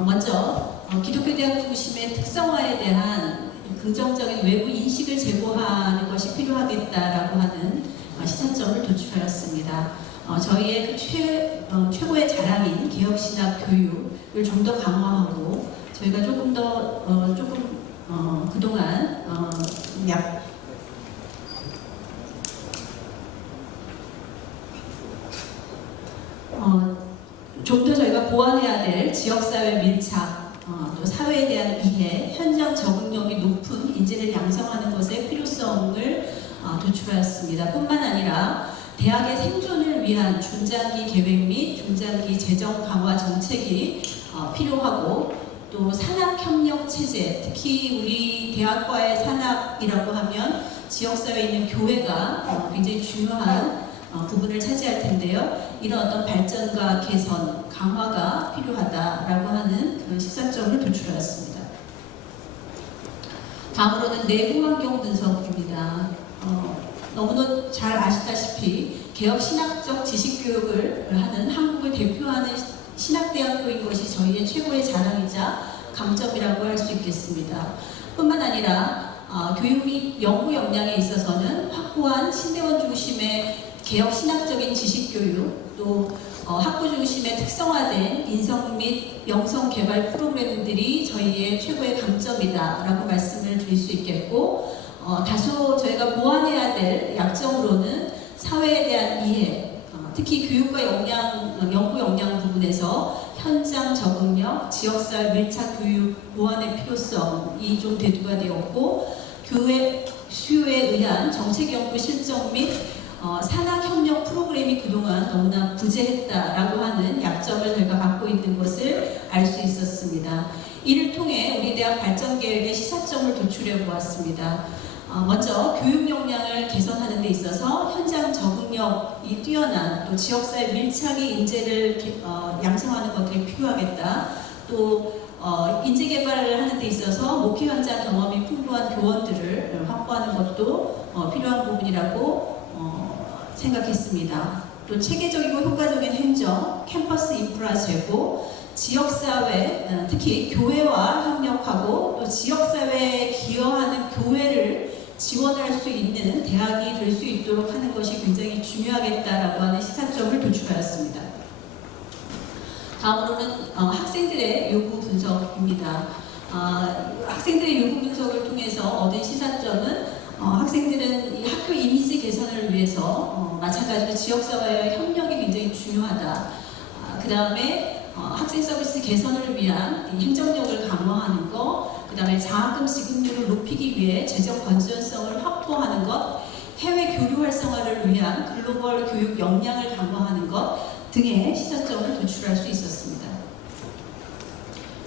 먼저 기독교 대학 중심의 특성화에 대한 긍정적인 외부 인식을 제고하는 것이 필요하겠다라고 하는 시사점을 도출하였습니다. 저희의 그 최고의 자랑인 개혁신학 교육을 좀 더 강화하고 저희가 조금 그동안 좀 더 저희가 보완해야 될 지역사회 밀착, 또 사회에 대한 이해, 현장 적응력이 높은 인재를 양성하는 것의 필요성을 도출하였습니다. 뿐만 아니라 대학의 생존을 위한 중장기 계획 및 중장기 재정 강화 정책이 필요하고 또 산학협력 체제, 특히 우리 대학과의 산학이라고 하면 지역사회에 있는 교회가 굉장히 중요한 부분을 차지할 텐데요. 이런 어떤 발전과 개선, 강화가 필요하다라고 하는 그런 시사점을 도출하였습니다. 다음으로는 내부 환경 분석입니다. 너무나 잘 아시다시피 개혁 신학적 지식 교육을 하는 한국을 대표하는 신학대학교인 것이 저희의 최고의 자랑이자 강점이라고 할 수 있겠습니다. 뿐만 아니라 교육 및 연구 역량에 있어서는 확고한 신대원 중심의 개혁 신학적인 지식 교육, 또 학부 중심의 특성화된 인성 및 영성 개발 프로그램들이 저희의 최고의 강점이다라고 말씀을 드릴 수 있겠고, 다소 저희가 보완해야 될 약점으로는 사회에 대한 이해, 특히 교육과 연구 역량 부분에서 현장 적응력, 지역사회 밀착 교육 보완의 필요성이 좀 대두가 되었고, 교회 수요에 의한 정책 연구 실정 및 산학협력 프로그램이 그동안 너무나 부재했다라고 하는 약점을 저희가 갖고 있는 것을 알 수 있었습니다. 이를 통해 우리 대학 발전 계획의 시사점을 도출해 보았습니다. 먼저 교육 역량을 개선하는 데 있어서 현장 적응력이 뛰어난 또 지역사회 밀착의 인재를 양성하는 것들이 필요하겠다. 또 인재 개발을 하는 데 있어서 목회 현장 경험이 풍부한 교원들을 확보하는 것도 필요한 부분이라고 생각했습니다. 또 체계적이고 효과적인 행정, 캠퍼스 인프라 제고, 지역사회, 특히 교회와 협력하고 또 지역사회에 기여하는 교회를 지원할 수 있는 대학이 될 수 있도록 하는 것이 굉장히 중요하겠다라고 하는 시사점을 도출하였습니다. 다음으로는 학생들의 요구 분석입니다. 학생들의 요구 분석을 통해서 얻은 시사점은 학생들은 이 학교 이미지 개선을 위해서 마찬가지로 지역사회의 협력이 굉장히 중요하다. 그 다음에 학생 서비스 개선을 위한 행정력을 강화하는 것, 그 다음에 장학금 지급률을 높이기 위해 재정 건전성을 확보하는 것, 해외 교류 활성화를 위한 글로벌 교육 역량을 강화하는 것 등의 시사점을 도출할 수 있었습니다.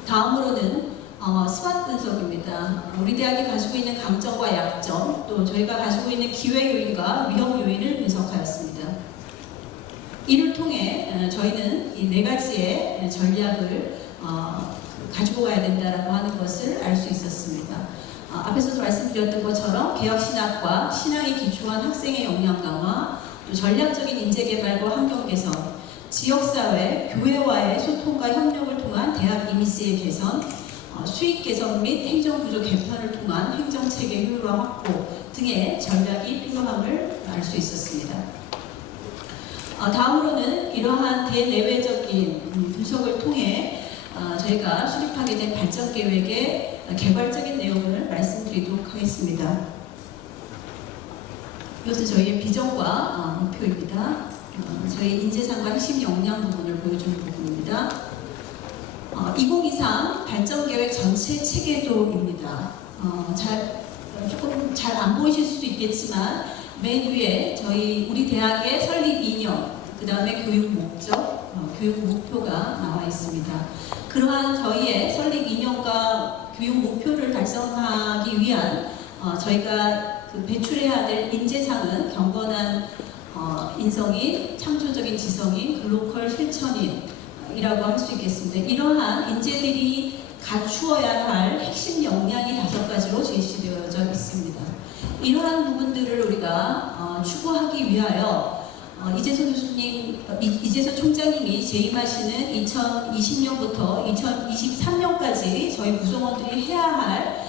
다음으로는 스왓 분석입니다. 우리 대학이 가지고 있는 강점과 약점, 또 저희가 가지고 있는 기회 요인과 위험 요인을 분석하였습니다. 이를 통해 저희는 이 4가지의 전략을 가지고 가야 된다라고 하는 것을 알 수 있었습니다. 앞에서도 말씀드렸던 것처럼 개혁신학과 신앙에 기초한 학생의 역량 강화, 또 전략적인 인재 개발과 환경 개선, 지역사회, 교회와의 소통과 협력을 통한 대학 이미지의 개선, 수익 개선 및 행정구조 개편을 통한 행정체계 효율화 확보 등의 전략이 필요함을 알 수 있었습니다. 다음으로는 이러한 대내외적인 분석을 통해 저희가 수립하게 된 발전계획의 개발적인 내용을 말씀드리도록 하겠습니다. 이것은 저희의 비전과 목표입니다. 저희 인재상과 핵심 역량 부분을 보여주는 부분입니다. 2023 발전계획 전체 체계도입니다. 조금 잘 안 보이실 수도 있겠지만 맨 위에 우리 대학의 설립 2년, 그 다음에 교육 목적, 교육 목표가 나와 있습니다. 그러한 저희의 설립 2년과 교육 목표를 달성하기 위한 저희가 배출해야 될 인재상은 경건한 인성인, 창조적인 지성인, 글로컬 실천인이라고 할 수 있겠습니다. 이러한 인재들이 갖추어야 할 핵심 역량이 5가지로 제시되어져 있습니다. 이러한 부분들을 우리가 추구하기 위하여 이재선 총장님이 재임하시는 2020년부터 2023년까지 저희 구성원들이 해야 할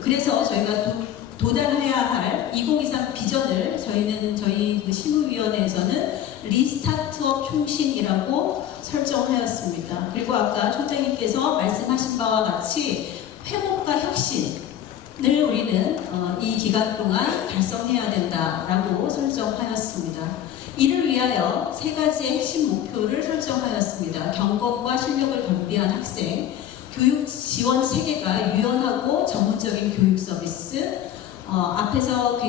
그래서 저희가 도달해야 할 2023 비전을 저희 실무위원회에서는 리스타트업 총신이라고 설정하였습니다. 그리고 아까 총장님께서 말씀하신 바와 같이 회복과 혁신을 우리는 이 기간 동안 달성해야 된다라고 설정하였습니다. 이를 위하여 3가지의 핵심 목표를 설정하였습니다. 경건과 실력을 겸비한 학생, 교육 지원 체계가 유연하고 전문적인 교육 서비스, 앞에서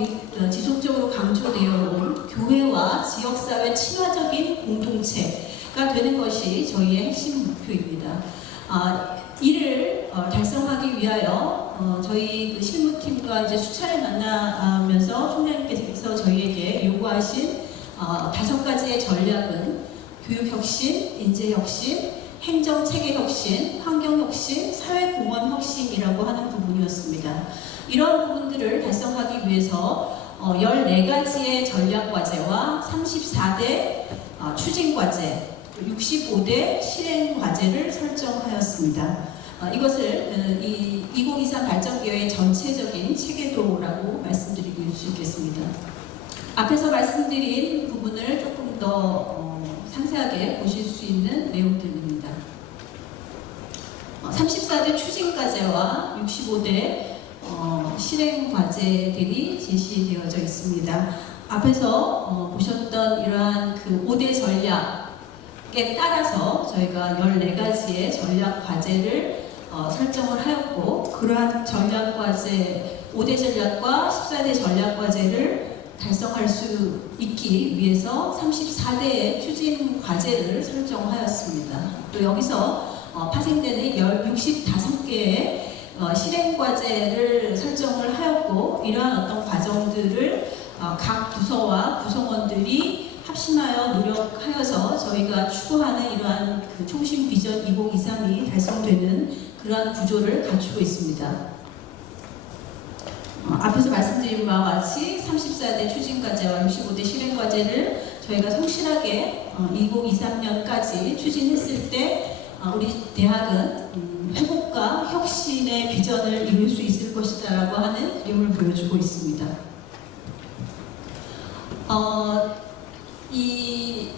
지속적으로 강조되어 온 교회와 지역사회 친화적인 공동체가 되는 것이 저희의 핵심 목표입니다. 이를 달성하기 위하여 저희 실무팀과 이제 수차례 만나면서 총장님께서 저희에게 요구하신 5가지의 전략은 교육혁신, 인재혁신, 행정체계혁신, 환경혁신, 사회공헌 혁신이라고 하는 부분이었습니다. 이러한 부분들을 달성하기 위해서 14가지의 전략과제와 34대 추진과제, 65대 실행과제를 설정하였습니다. 이것을 2023 발전계획의 전체적인 체계도라고 말씀드리고 수 있겠습니다. 앞에서 말씀드린 부분을 조금 더 상세하게 보실 수 있는 내용들입니다. 34대 추진과제와 65대 실행과제들이 제시되어져 있습니다. 앞에서 보셨던 이러한 5대 전략에 따라서 저희가 14가지의 전략과제를 설정을 하였고, 그러한 전략과제 5대 전략과 14대 전략과제를 달성할 수 있기 위해서 34대의 추진 과제를 설정하였습니다. 또 여기서 파생되는 65개의 실행 과제를 설정을 하였고 이러한 어떤 과정들을 각 부서와 구성원들이 합심하여 노력하여서 저희가 추구하는 이러한 그 총신 비전 2023이 달성되는 그러한 구조를 갖추고 있습니다. 앞에서 말씀드린 바와 같이 34대 추진과제와 65대 실행과제를 저희가 성실하게 2023년까지 추진했을 때 우리 대학은 회복과 혁신의 비전을 이룰 수 있을 것이다라고 하는 그림을 보여주고 있습니다. 이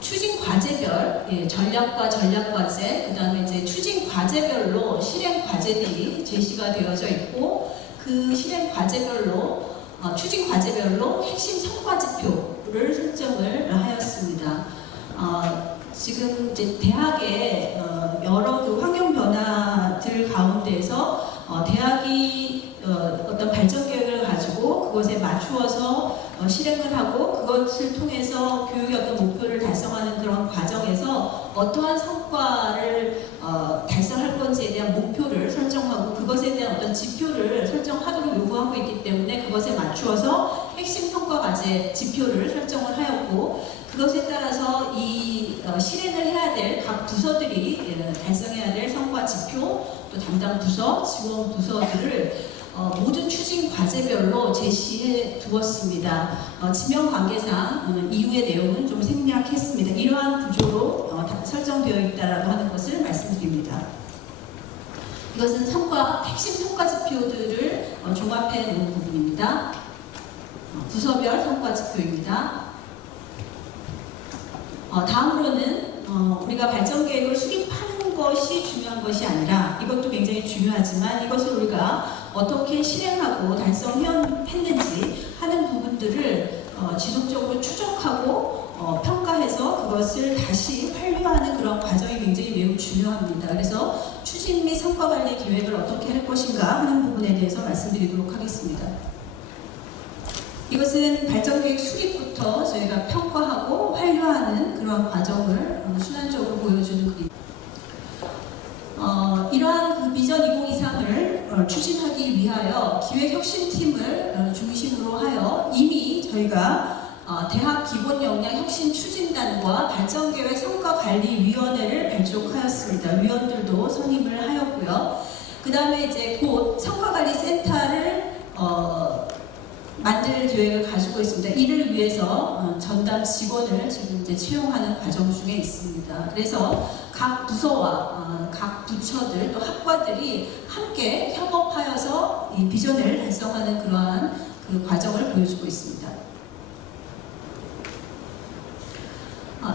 추진 과제별 전략과 전략 과제, 그다음에 이제 추진 과제별로 실행 과제들이 제시가 되어져 있고 그 실행 과제별로 추진 과제별로 핵심 성과 지표를 설정을 하였습니다. 지금 이제 대학의 여러 그 환경 변화들 가운데서 대학이 어떤 발전 계획을 가지고 그것에 맞추어서 실행을 하고 그것을 통해서 교육의 어떤 목표를 달성하는 그런 과정에서 어떠한 성과를 달성할 건지에 대한 목표를 설정하고 그것에 대한 어떤 지표를 설정하도록 요구하고 있기 때문에 그것에 맞추어서 핵심 성과 과제 지표를 설정을 하였고 그것에 따라서 이 실행을 해야 될 각 부서들이 달성해야 될 성과 지표 또 담당 부서, 지원 부서들을 모든 추진 과제별로 제시해 두었습니다. 지명 관계상 이후의 내용은 좀 생략했습니다. 이러한 구조로 설정되어 있다라고 하는 것을 말씀드립니다. 이것은 핵심 성과 지표들을 종합해 놓은 부분입니다. 부서별 성과 지표입니다. 다음으로는 우리가 발전 계획을 수립하는 것이 중요한 것이 아니라 이것도 굉장히 중요하지만 이것을 우리가 어떻게 실행하고 달성했는지 하는 부분들을 지속적으로 추적하고 평가해서 그것을 다시 활용하는 그런 과정이 굉장히 매우 중요합니다. 그래서 추진 및 성과관리 계획을 어떻게 할 것인가 하는 부분에 대해서 말씀드리도록 하겠습니다. 이것은 발전계획 수립부터 저희가 평가하고 완료하는 그런 과정을 순환적으로 보여주는 그림. 이러한 그 비전 2023을 추진하기 위하여 기획혁신팀을 중심으로 하여 이미 저희가 대학 기본 역량 혁신 추진단과 발전계획 성과관리위원회를 발족하였습니다. 위원들도 선임을 하였고요. 그 다음에 이제 곧 성과관리센터를 만들 계획을 가지고 있습니다. 이를 위해서 전담 직원을 지금 이제 채용하는 과정 중에 있습니다. 그래서 각 부서와 각 부처들 또 학과들이 함께 협업하여서 이 비전을 달성하는 그러한 그 과정을 보여주고 있습니다.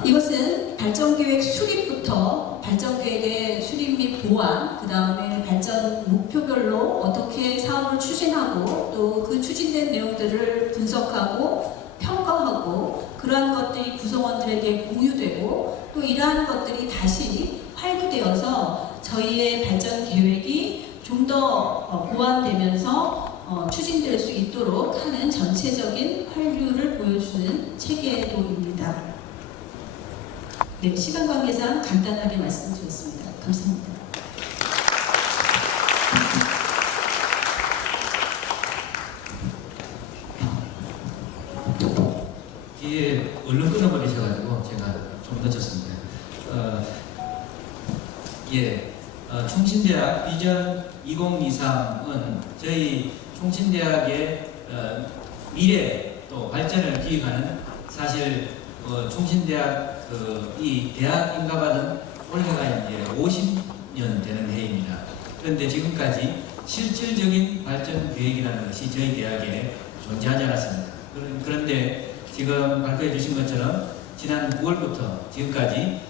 이것은 발전계획 수립부터 발전계획의 수립 및 보완, 그 다음에 발전 목표별로 어떻게 사업을 추진하고 또 그 추진된 내용들을 분석하고 평가하고 그러한 것들이 구성원들에게 공유되고 또 이러한 것들이 다시 활구되어서 저희의 발전 계획이 좀 더 보완되면서 추진될 수 있도록 하는 전체적인 활류를 보여주는 체계도입니다. 네, 시간 관계상 간단하게 말씀드렸습니다. 감사합니다. 뒤에 얼른 끊어버리셔가지고 제가 좀 늦었습니다. 총신대학 비전 2023은 저희 총신대학의 미래 또 발전을 기획하는 사실 총신대학 이 대학 인가받은 올해가 이제 50년 되는 해입니다. 그런데 지금까지 실질적인 발전 계획이라는 것이 저희 대학에 존재하지 않았습니다. 그런데 지금 발표해 주신 것처럼 지난 9월부터 지금까지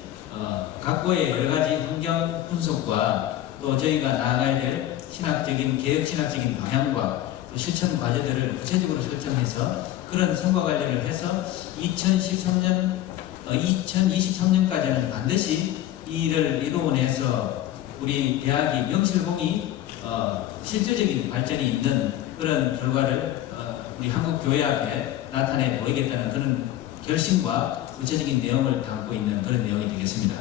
각고의 여러 가지 환경 분석과 또 저희가 나아가야 될 개혁 신학적인 방향과 또 실천 과제들을 구체적으로 설정해서 그런 성과 관리를 해서 2023년까지는 반드시 이 일을 이루어내서 우리 대학이 명실공히 실질적인 발전이 있는 그런 결과를 우리 한국 교회 앞에 나타내 보이겠다는 그런 결심과 구체적인 내용을 담고 있는 그런 내용이 되겠습니다.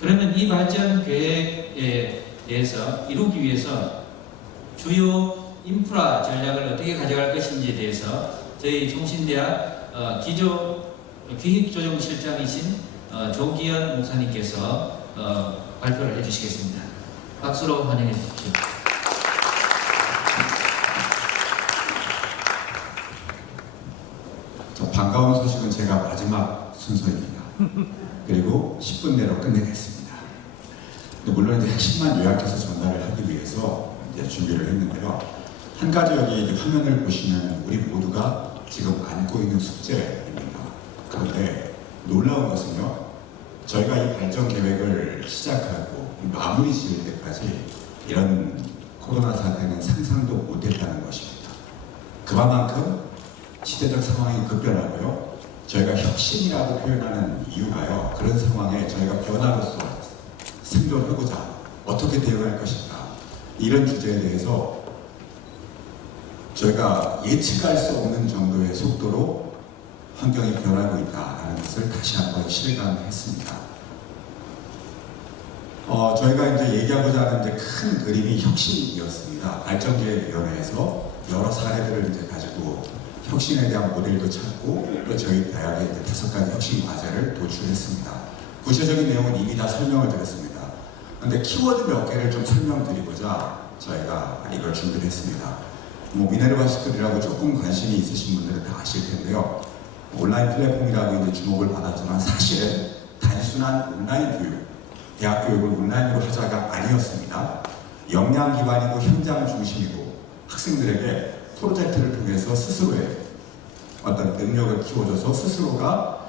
그러면 이 발전 계획에 대해서 이루기 위해서 주요 인프라 전략을 어떻게 가져갈 것인지에 대해서 저희 총신대학 기획조정실장이신 조기현 목사님께서 발표를 해주시겠습니다. 박수로 환영해 주십시오. 반가운 소식은 제가 마지막 순서입니다. 그리고 10분 내로 끝내겠습니다. 물론 이제 핵심만 요약해서 전달을 하기 위해서 이제 준비를 했는데요. 한 가지 여기 이제 화면을 보시면 우리 모두가 지금 안고 있는 숙제입니다. 그런데 놀라운 것은요, 저희가 이 발전 계획을 시작하고 마무리 지을 때까지 이런 코로나 사태는 상상도 못했다는 것입니다. 그만큼 시대적 상황이 급변하고요. 저희가 혁신이라고 표현하는 이유가요. 그런 상황에 저희가 변화로서 생존하고자 어떻게 대응할 것인가. 이런 주제에 대해서 저희가 예측할 수 없는 정도의 속도로 환경이 변하고 있다는 것을 다시 한번 실감했습니다. 저희가 이제 얘기하고자 하는 이제 큰 그림이 혁신이었습니다. 발전계획위원회에서 여러 사례들을 이제 가지고 혁신에 대한 모델도 찾고 또 저희 대학에 이제 5가지 혁신 과제를 도출했습니다. 구체적인 내용은 이미 다 설명을 드렸습니다. 그런데 키워드 몇 개를 좀 설명드리고자 저희가 이걸 준비를 했습니다. 미네르바 스쿨이라고 조금 관심이 있으신 분들은 다 아실 텐데요. 온라인 플랫폼이라고 이제 주목을 받았지만 사실은 단순한 온라인 교육, 대학 교육을 온라인으로 하자가 아니었습니다. 역량 기반이고 현장 중심이고 학생들에게 프로젝트를 통해서 스스로의 어떤 능력을 키워줘서 스스로가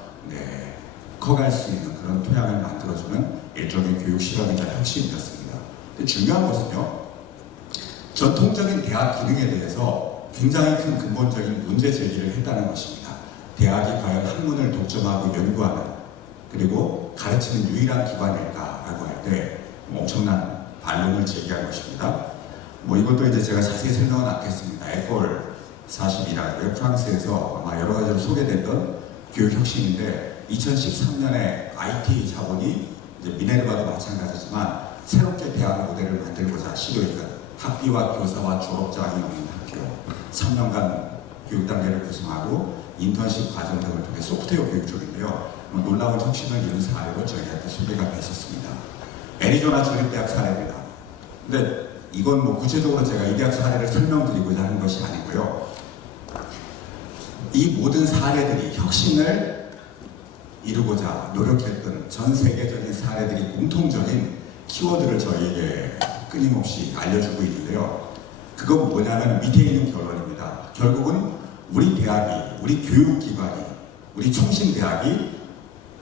커갈 수 있는 그런 토양을 만들어주는 일종의 교육 실험이나 혁신이었습니다. 근데 중요한 것은요, 전통적인 대학 기능에 대해서 굉장히 큰 근본적인 문제 제기를 했다는 것입니다. 대학이 과연 학문을 독점하고 연구하는 그리고 가르치는 유일한 기관일까라고 할 때 엄청난 반론을 제기한 것입니다. 이것도 이제 제가 자세히 설명은 않겠습니다. 에콜 40이라고요. 프랑스에서 아마 여러 가지로 소개됐던 교육 혁신인데 2013년에 IT 자본이 이제 미네르바도 마찬가지지만 새롭게 대학 모델을 만들고자 시도했던 학비와 교사와 졸업장이 없는 학교 3년간 교육 단계를 구성하고 인턴십 과정 등을 통해 소프트웨어 교육 쪽인데요. 놀라운 혁신을 이룬 사례로 저희한테 소개가 됐었습니다. 애리조나 주립대학 사례입니다. 근데 이건 구체적으로 제가 이 대학 사례를 설명드리고자 하는 것이 아니고요. 이 모든 사례들이 혁신을 이루고자 노력했던 전 세계적인 사례들이 공통적인 키워드를 저희에게 끊임없이 알려주고 있는데요. 그건 뭐냐면 밑에 있는 결론입니다. 결국은 우리 대학이, 우리 교육기관이, 우리 총신대학이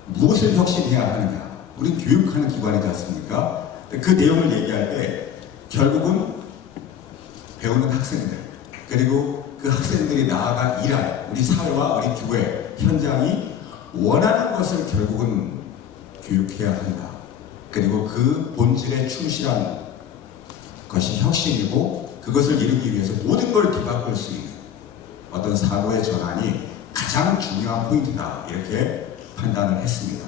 무엇을 혁신해야 하느냐. 우리 교육하는 기관이지 않습니까? 그 내용을 얘기할 때 결국은 배우는 학생들, 그리고 그 학생들이 나아가 일할 우리 사회와 우리 교회, 현장이 원하는 것을 결국은 교육해야 한다. 그리고 그 본질에 충실한 것이 혁신이고 그것을 이루기 위해서 모든 걸 뒤바꿀 수 있는 어떤 사고의 전환이 가장 중요한 포인트다. 이렇게 판단을 했습니다.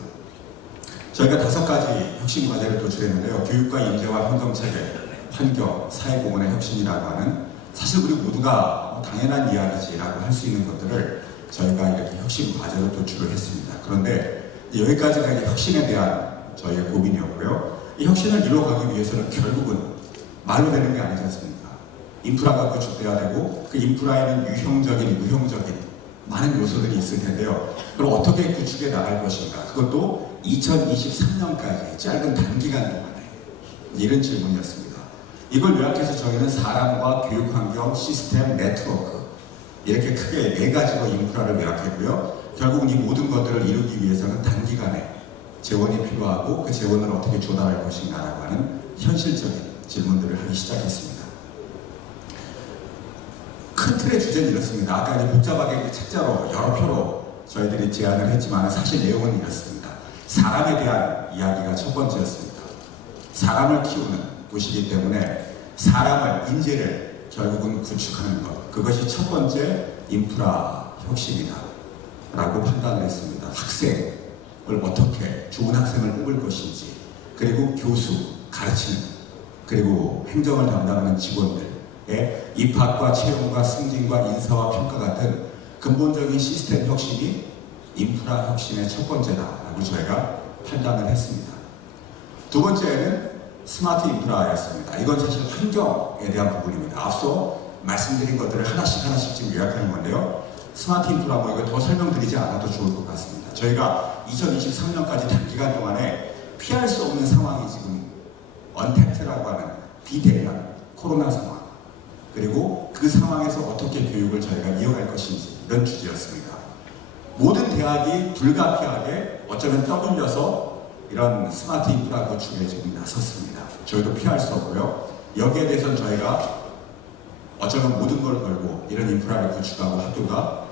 저희가 5가지 혁신 과제를 도출했는데요. 교육과 인재와 행정체계, 환경, 사회공헌의 혁신이라고 하는 사실 우리 모두가 당연한 이야기지라고 할 수 있는 것들을 저희가 이렇게 혁신 과제로 도출을 했습니다. 그런데 여기까지가 이제 혁신에 대한 저희의 고민이었고요. 이 혁신을 이루어가기 위해서는 결국은 말로 되는 게 아니지 않습니까? 인프라가 구축돼야 되고 그 인프라에는 유형적인, 무형적인 많은 요소들이 있을 텐데요. 그럼 어떻게 구축해 나갈 것인가? 그것도 2023년까지 짧은 단기간 동안에 이런 질문이었습니다. 이걸 요약해서 저희는 사람과 교육 환경, 시스템, 네트워크 이렇게 크게 4가지로 인프라를 요약했고요. 결국은 이 모든 것들을 이루기 위해서는 단기간에 재원이 필요하고 그 재원을 어떻게 조달할 것인가라고 하는 현실적인 질문들을 하기 시작했습니다. 큰 틀의 주제는 이렇습니다. 아까 이제 복잡하게 책자로 여러 표로 저희들이 제안을 했지만 사실 내용은 이렇습니다. 사람에 대한 이야기가 첫 번째였습니다. 사람을 키우는 곳이기 때문에 사람을, 인재를 결국은 구축하는 것, 그것이 첫 번째 인프라 혁신이다 라고 판단을 했습니다. 학생을 어떻게 좋은 학생을 뽑을 것인지, 그리고 교수, 가르치는, 그리고 행정을 담당하는 직원들, 입학과 채용과 승진과 인사와 평가 같은 근본적인 시스템 혁신이 인프라 혁신의 첫 번째다라고 저희가 판단을 했습니다. 두 번째는 스마트 인프라였습니다. 이건 사실 환경에 대한 부분입니다. 앞서 말씀드린 것들을 하나씩 지금 요약하는 건데요. 스마트 인프라 뭐 이거 더 설명드리지 않아도 좋을 것 같습니다. 저희가 2023년까지 단기간 동안에 피할 수 없는 상황이 지금 언택트라고 하는 비대면 코로나 상황, 그리고 그 상황에서 어떻게 교육을 저희가 이어갈 것인지 이런 주제였습니다. 모든 대학이 불가피하게 어쩌면 떠밀려서 이런 스마트 인프라 구축에 지금 나섰습니다. 저희도 피할 수 없고요. 여기에 대해서는 저희가 어쩌면 모든 걸 걸고 이런 인프라를 구축하고 학교가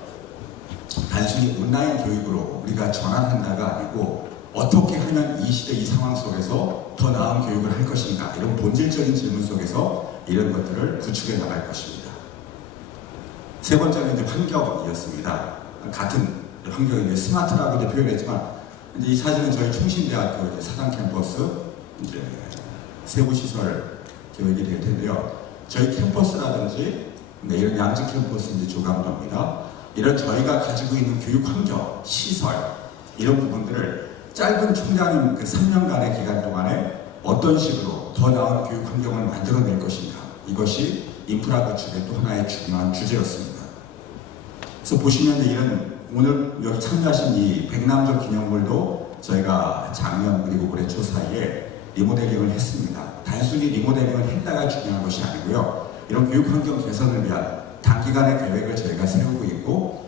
단순히 온라인 교육으로 우리가 전환한다가 아니고 어떻게 하면 이 시대 이 상황 속에서 더 나은 교육을 할 것인가, 이런 본질적인 질문 속에서 이런 것들을 구축해 나갈 것입니다. 세 번째는 이제 환경이었습니다. 같은 환경인데 스마트라고 이제 표현했지만 이제 이 사진은 저희 충신대학교 이제 사당 캠퍼스 이제 세부 시설 교육이 될 텐데요. 저희 캠퍼스라든지 이런 양직 캠퍼스 이제 조감도입니다. 이런 저희가 가지고 있는 교육 환경, 시설 이런 부분들을 짧은 총장님 그 3년간의 기간 동안에 어떤 식으로 더 나은 교육 환경을 만들어낼 것인가, 이것이 인프라 구축의 또 하나의 중요한 주제였습니다. 그래서 보시면 이런 오늘 여기 참여하신 이 백남조 기념물도 저희가 작년 그리고 올해 초 사이에 리모델링을 했습니다. 단순히 리모델링을 했다가 중요한 것이 아니고요. 이런 교육 환경 개선을 위한 단기간의 계획을 저희가 세우고 있고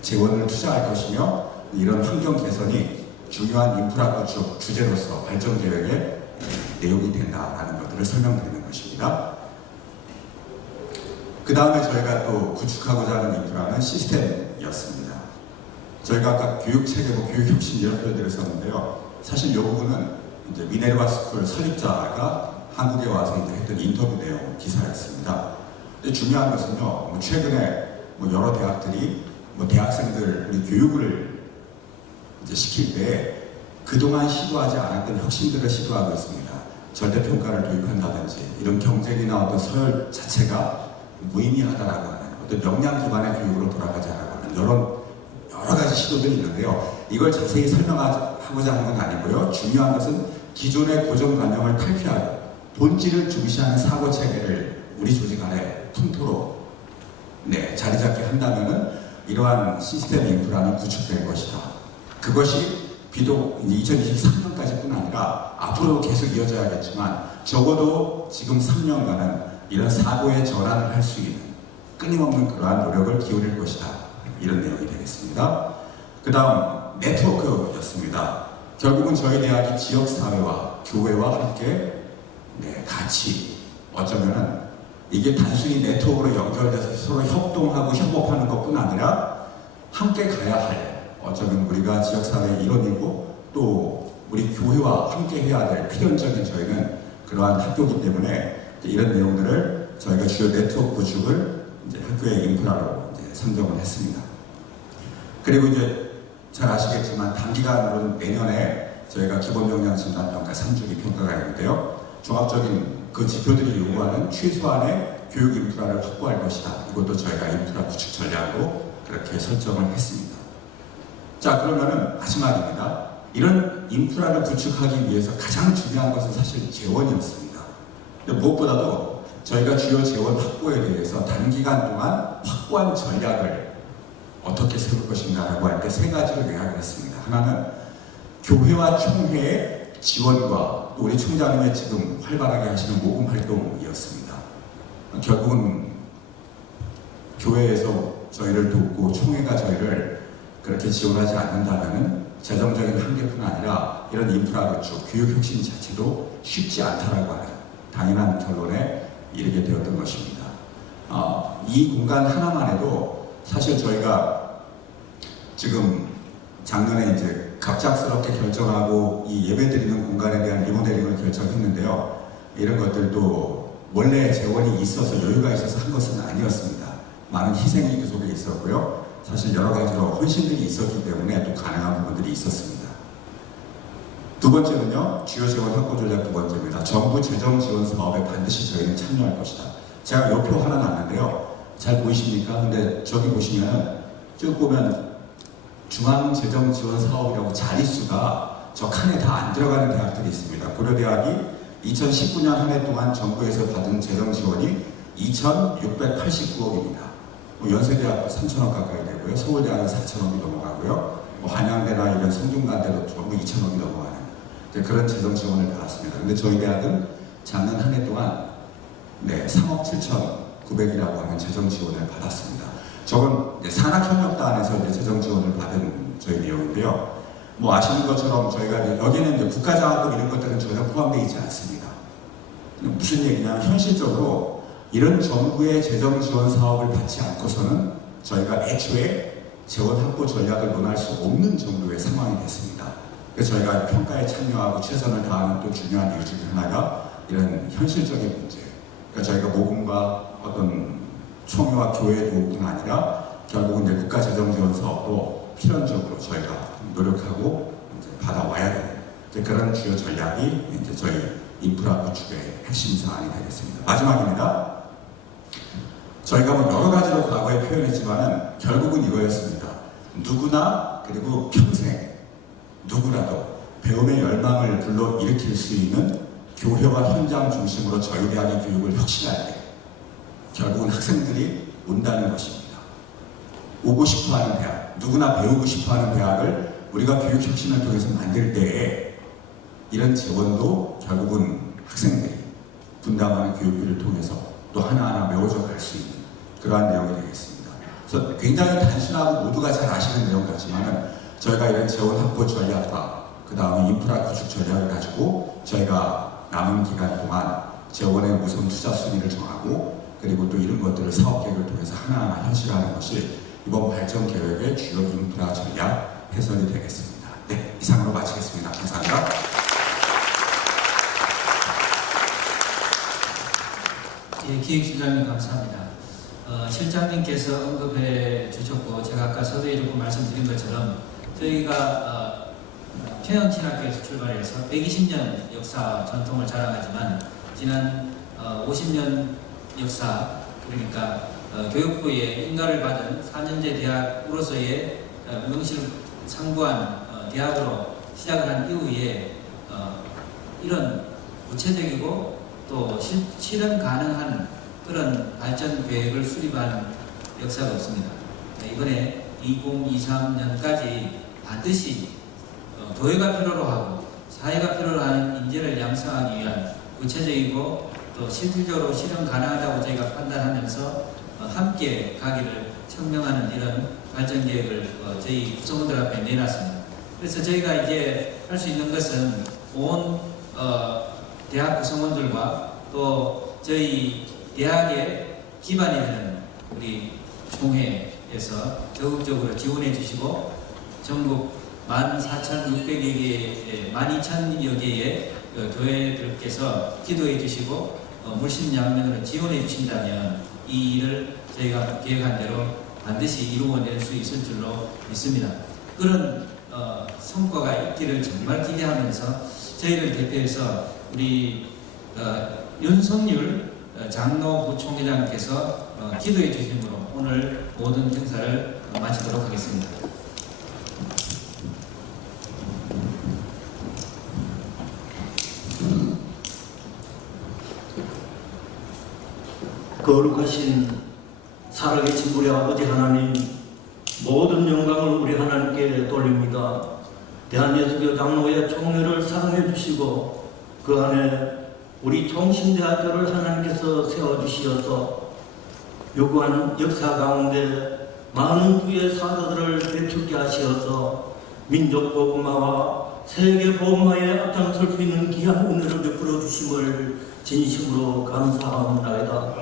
재원을 투자할 것이며 이런 환경 개선이 중요한 인프라 구축 주제로서 발전 계획의 내용이 된다라는 것들을 설명드리는 것입니다. 그 다음에 저희가 또 구축하고자 하는 인프라는 시스템이었습니다. 저희가 아까 교육 체계고 교육 혁신 이런 표현들을 썼는데요. 사실 이 부분은 이제 미네르바 스쿨 설립자가 한국에 와서 이제 했던 인터뷰 내용 기사였습니다. 근데 중요한 것은요, 최근에 여러 대학들이 대학생들 우리 교육을 이제 시킬 때 그동안 시도하지 않았던 혁신들을 시도하고 있습니다. 절대평가를 도입한다든지 이런 경쟁이나 어떤 서열 자체가 무의미하다라고 하는 어떤 역량 기반의 교육으로 돌아가자라고 하는 여러 가지 시도들이 있는데요. 이걸 자세히 설명하고자 하는 건 아니고요. 중요한 것은 기존의 고정관념을 탈피하고 본질을 중시하는 사고체계를 우리 조직 안에 통토로 자리 잡게 한다면은 이러한 시스템 인프라는 구축될 것이다. 그것이 비록 2023년까지뿐 아니라 앞으로도 계속 이어져야겠지만 적어도 지금 3년간은 이런 사고의 전환을 할 수 있는 끊임없는 그러한 노력을 기울일 것이다. 이런 내용이 되겠습니다. 그 다음 네트워크였습니다. 결국은 저희 대학이 지역사회와 교회와 함께 같이 어쩌면은 이게 단순히 네트워크로 연결돼서 서로 협동하고 협업하는 것뿐 아니라 함께 가야 할 어쩌면 우리가 지역사회의 일원이고 또 우리 교회와 함께 해야 될 필연적인 저희는 그러한 학교이기 때문에 이런 내용들을 저희가 주요 네트워크 구축을 이제 학교의 인프라로 이제 선정을 했습니다. 그리고 이제 잘 아시겠지만 단기간으로 내년에 저희가 기본역량 진단평가 3주기 평가가 있는데요. 종합적인 그 지표들이 요구하는 최소한의 교육 인프라를 확보할 것이다. 이것도 저희가 인프라 구축 전략으로 그렇게 설정을 했습니다. 자, 그러면은 마지막입니다. 이런 인프라를 구축하기 위해서 가장 중요한 것은 사실 재원이었습니다. 근데 무엇보다도 저희가 주요 재원 확보에 대해서 단기간 동안 확보한 전략을 어떻게 세울 것인가라고 할 때 세 가지를 요약을 했습니다. 하나는 교회와 총회의 지원과 또 우리 총장님의 지금 활발하게 하시는 모금 활동이었습니다. 결국은 교회에서 저희를 돕고 총회가 저희를 그렇게 지원하지 않는다면 재정적인 한계뿐 아니라 이런 인프라 구축, 교육 혁신 자체도 쉽지 않다라고 하는 당연한 결론에 이르게 되었던 것입니다. 이 공간 하나만 해도 사실 저희가 지금 작년에 이제 갑작스럽게 결정하고 이 예배드리는 공간에 대한 리모델링을 결정했는데요. 이런 것들도 원래 재원이 있어서 여유가 있어서 한 것은 아니었습니다. 많은 희생이 그 속에 있었고요. 사실 여러 가지로 헌신들이 있었기 때문에 또 가능한 부분들이 있었습니다. 두 번째는요, 주요 재원 확보 전략 두 번째입니다. 정부 재정 지원 사업에 반드시 저희는 참여할 것이다. 제가 요 표 하나 놨는데요. 잘 보이십니까? 근데 저기 보시면은 쭉 보면 중앙재정지원사업이라고 자릿수가 저 칸에 다 안 들어가는 대학들이 있습니다. 고려대학이 2019년 한 해 동안 정부에서 받은 재정 지원이 2,689억입니다. 연세대학도 3,000억 가까이 되고요. 서울대학은 4,000억이 넘어가고요. 한양대나 이런 성균관대도 전부 2,000억이 넘어가는 그런 재정 지원을 받았습니다. 근데 저희 대학은 작년 한 해 동안 3억 7,900이라고 하는 재정 지원을 받았습니다. 저건 산학협력단에서 재정 지원을 받은 저희 내용인데요. 아시는 것처럼 저희가 여기는 국가장학금 이런 것들은 전혀 포함되어 있지 않습니다. 무슨 얘기냐면 현실적으로 이런 정부의 재정 지원 사업을 받지 않고서는 저희가 애초에 재원 확보 전략을 논할 수 없는 정도의 상황이 됐습니다. 그래서 저희가 평가에 참여하고 최선을 다하는 또 중요한 이유 중에 하나가 이런 현실적인 문제. 그러니까 저희가 모금과 어떤 총회와 교회뿐 아니라 결국은 이제 국가재정지원 사업도 필연적으로 저희가 노력하고 이제 받아와야 되는 그런 주요 전략이 이제 저희 인프라 구축의 핵심 사안이 되겠습니다. 마지막입니다. 저희가 여러 가지로 과거에 표현했지만은 결국은 이거였습니다. 누구나 그리고 평생 누구라도 배움의 열망을 불러일으킬 수 있는 교회와 현장 중심으로 저희 대학의 교육을 혁신할 때 결국은 학생들이 온다는 것입니다. 오고 싶어하는 대학, 누구나 배우고 싶어하는 대학을 우리가 교육 혁신을 통해서 만들 때에 이런 지원도 결국은 학생들이 분담하는 교육비를 통해서 또 하나하나 메워져 갈 수 있는 그러한 내용이 되겠습니다. 그래서 굉장히 단순하고 모두가 잘 아시는 내용 같지만은 저희가 이런 재원 확보 전략과 그 다음에 인프라 구축 전략을 가지고 저희가 남은 기간 동안 재원의 우선 투자 순위를 정하고 그리고 또 이런 것들을 사업 계획을 통해서 하나하나 현실화하는 것이 이번 발전 계획의 주요 인프라 전략 해설이 되겠습니다. 네, 이상으로 마치겠습니다. 감사합니다. 예, 기획실장님 감사합니다. 실장님께서 언급해 주셨고 제가 아까 서두에 조금 말씀드린 것처럼 저희가 평양신학교에서 출발해서 120년 역사 전통을 자랑하지만 지난 50년 역사 그러니까 교육부의 인가를 받은 4년제 대학으로서의 명실상부한 대학으로 시작을 한 이후에 이런 구체적이고 또 실현 가능한 그런 발전 계획을 수립한 역사가 없습니다. 이번에 2023년까지 반드시 교회가 필요로 하고 사회가 필요로 하는 인재를 양성하기 위한 구체적이고 또 실질적으로 실현 가능하다고 저희가 판단하면서 함께 가기를 청명하는 이런 발전 계획을 저희 구성원들 앞에 내놨습니다. 그래서 저희가 이제 할 수 있는 것은 온 대학 구성원들과 또 저희 대학의 기반이 되는 우리 총회에서 적극적으로 지원해 주시고 전국 14,600여 개, 12,000여 개의 교회들께서 기도해 주시고 물심양면으로 지원해 주신다면 이 일을 저희가 계획한 대로 반드시 이루어낼 수 있을 줄로 믿습니다. 그런 성과가 있기를 정말 기대하면서 저희를 대표해서 우리 윤석률 장로 부총회장께서 기도해 주심으로 오늘 모든 행사를 마치도록 하겠습니다. 거룩하신 살아계신 우리 아버지 하나님, 모든 영광을 우리 하나님께 돌립니다. 대한예수교 장로회 총회를 사랑해 주시고 그 안에 우리 총신대학교를 하나님께서 세워주시어서 요구한 역사 가운데 많은 주의 사도들을 배출케 하시어서 민족 복음화와 세계 복음화에 앞장설 수 있는 귀한 은혜를 베풀어 주심을 진심으로 감사합니다.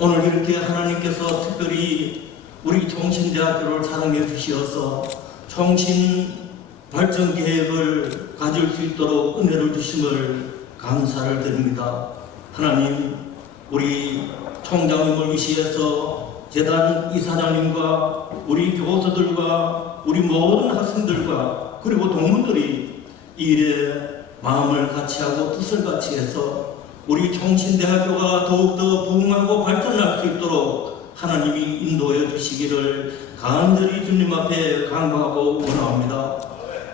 오늘 이렇게 하나님께서 특별히 우리 총신대학교를 사랑해 주시어서 총신 발전 계획을 가질 수 있도록 은혜를 주심을 감사를 드립니다. 하나님, 우리 총장님을 위시해서 재단 이사장님과 우리 교수들과 우리 모든 학생들과 그리고 동문들이 이 일에 마음을 같이하고 뜻을 같이해서 우리 총신대학교가 더욱더 부흥하고 발전할 수 있도록 하나님이 인도해 주시기를 간절히 주님 앞에 간구하고 원합니다.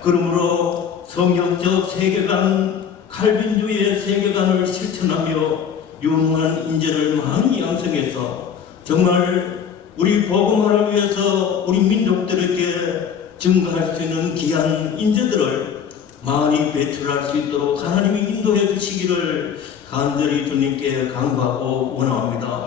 그러므로 성경적 세계관, 칼빈주의의 세계관을 실천하며 유능한 인재를 많이 양성해서 정말 우리 복음화를 위해서 우리 민족들에게 증거할 수 있는 귀한 인재들을 많이 배출할 수 있도록 하나님이 인도해 주시기를 간절히 주님께 간구하고 원합니다.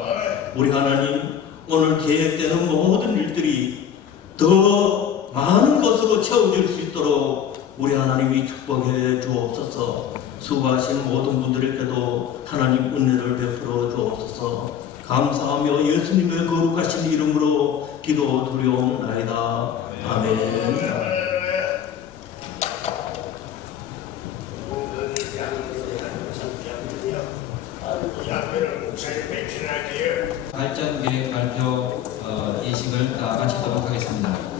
우리 하나님, 오늘 계획되는 모든 일들이 더 많은 것으로 채워질 수 있도록 우리 하나님이 축복해 주옵소서. 수고하신 모든 분들에게도 하나님 은혜를 베풀어 주옵소서. 감사하며 예수님의 거룩하신 이름으로 기도 드리옵나이다. 아멘. 발전계획 발표 예식을 다 마치도록 하겠습니다.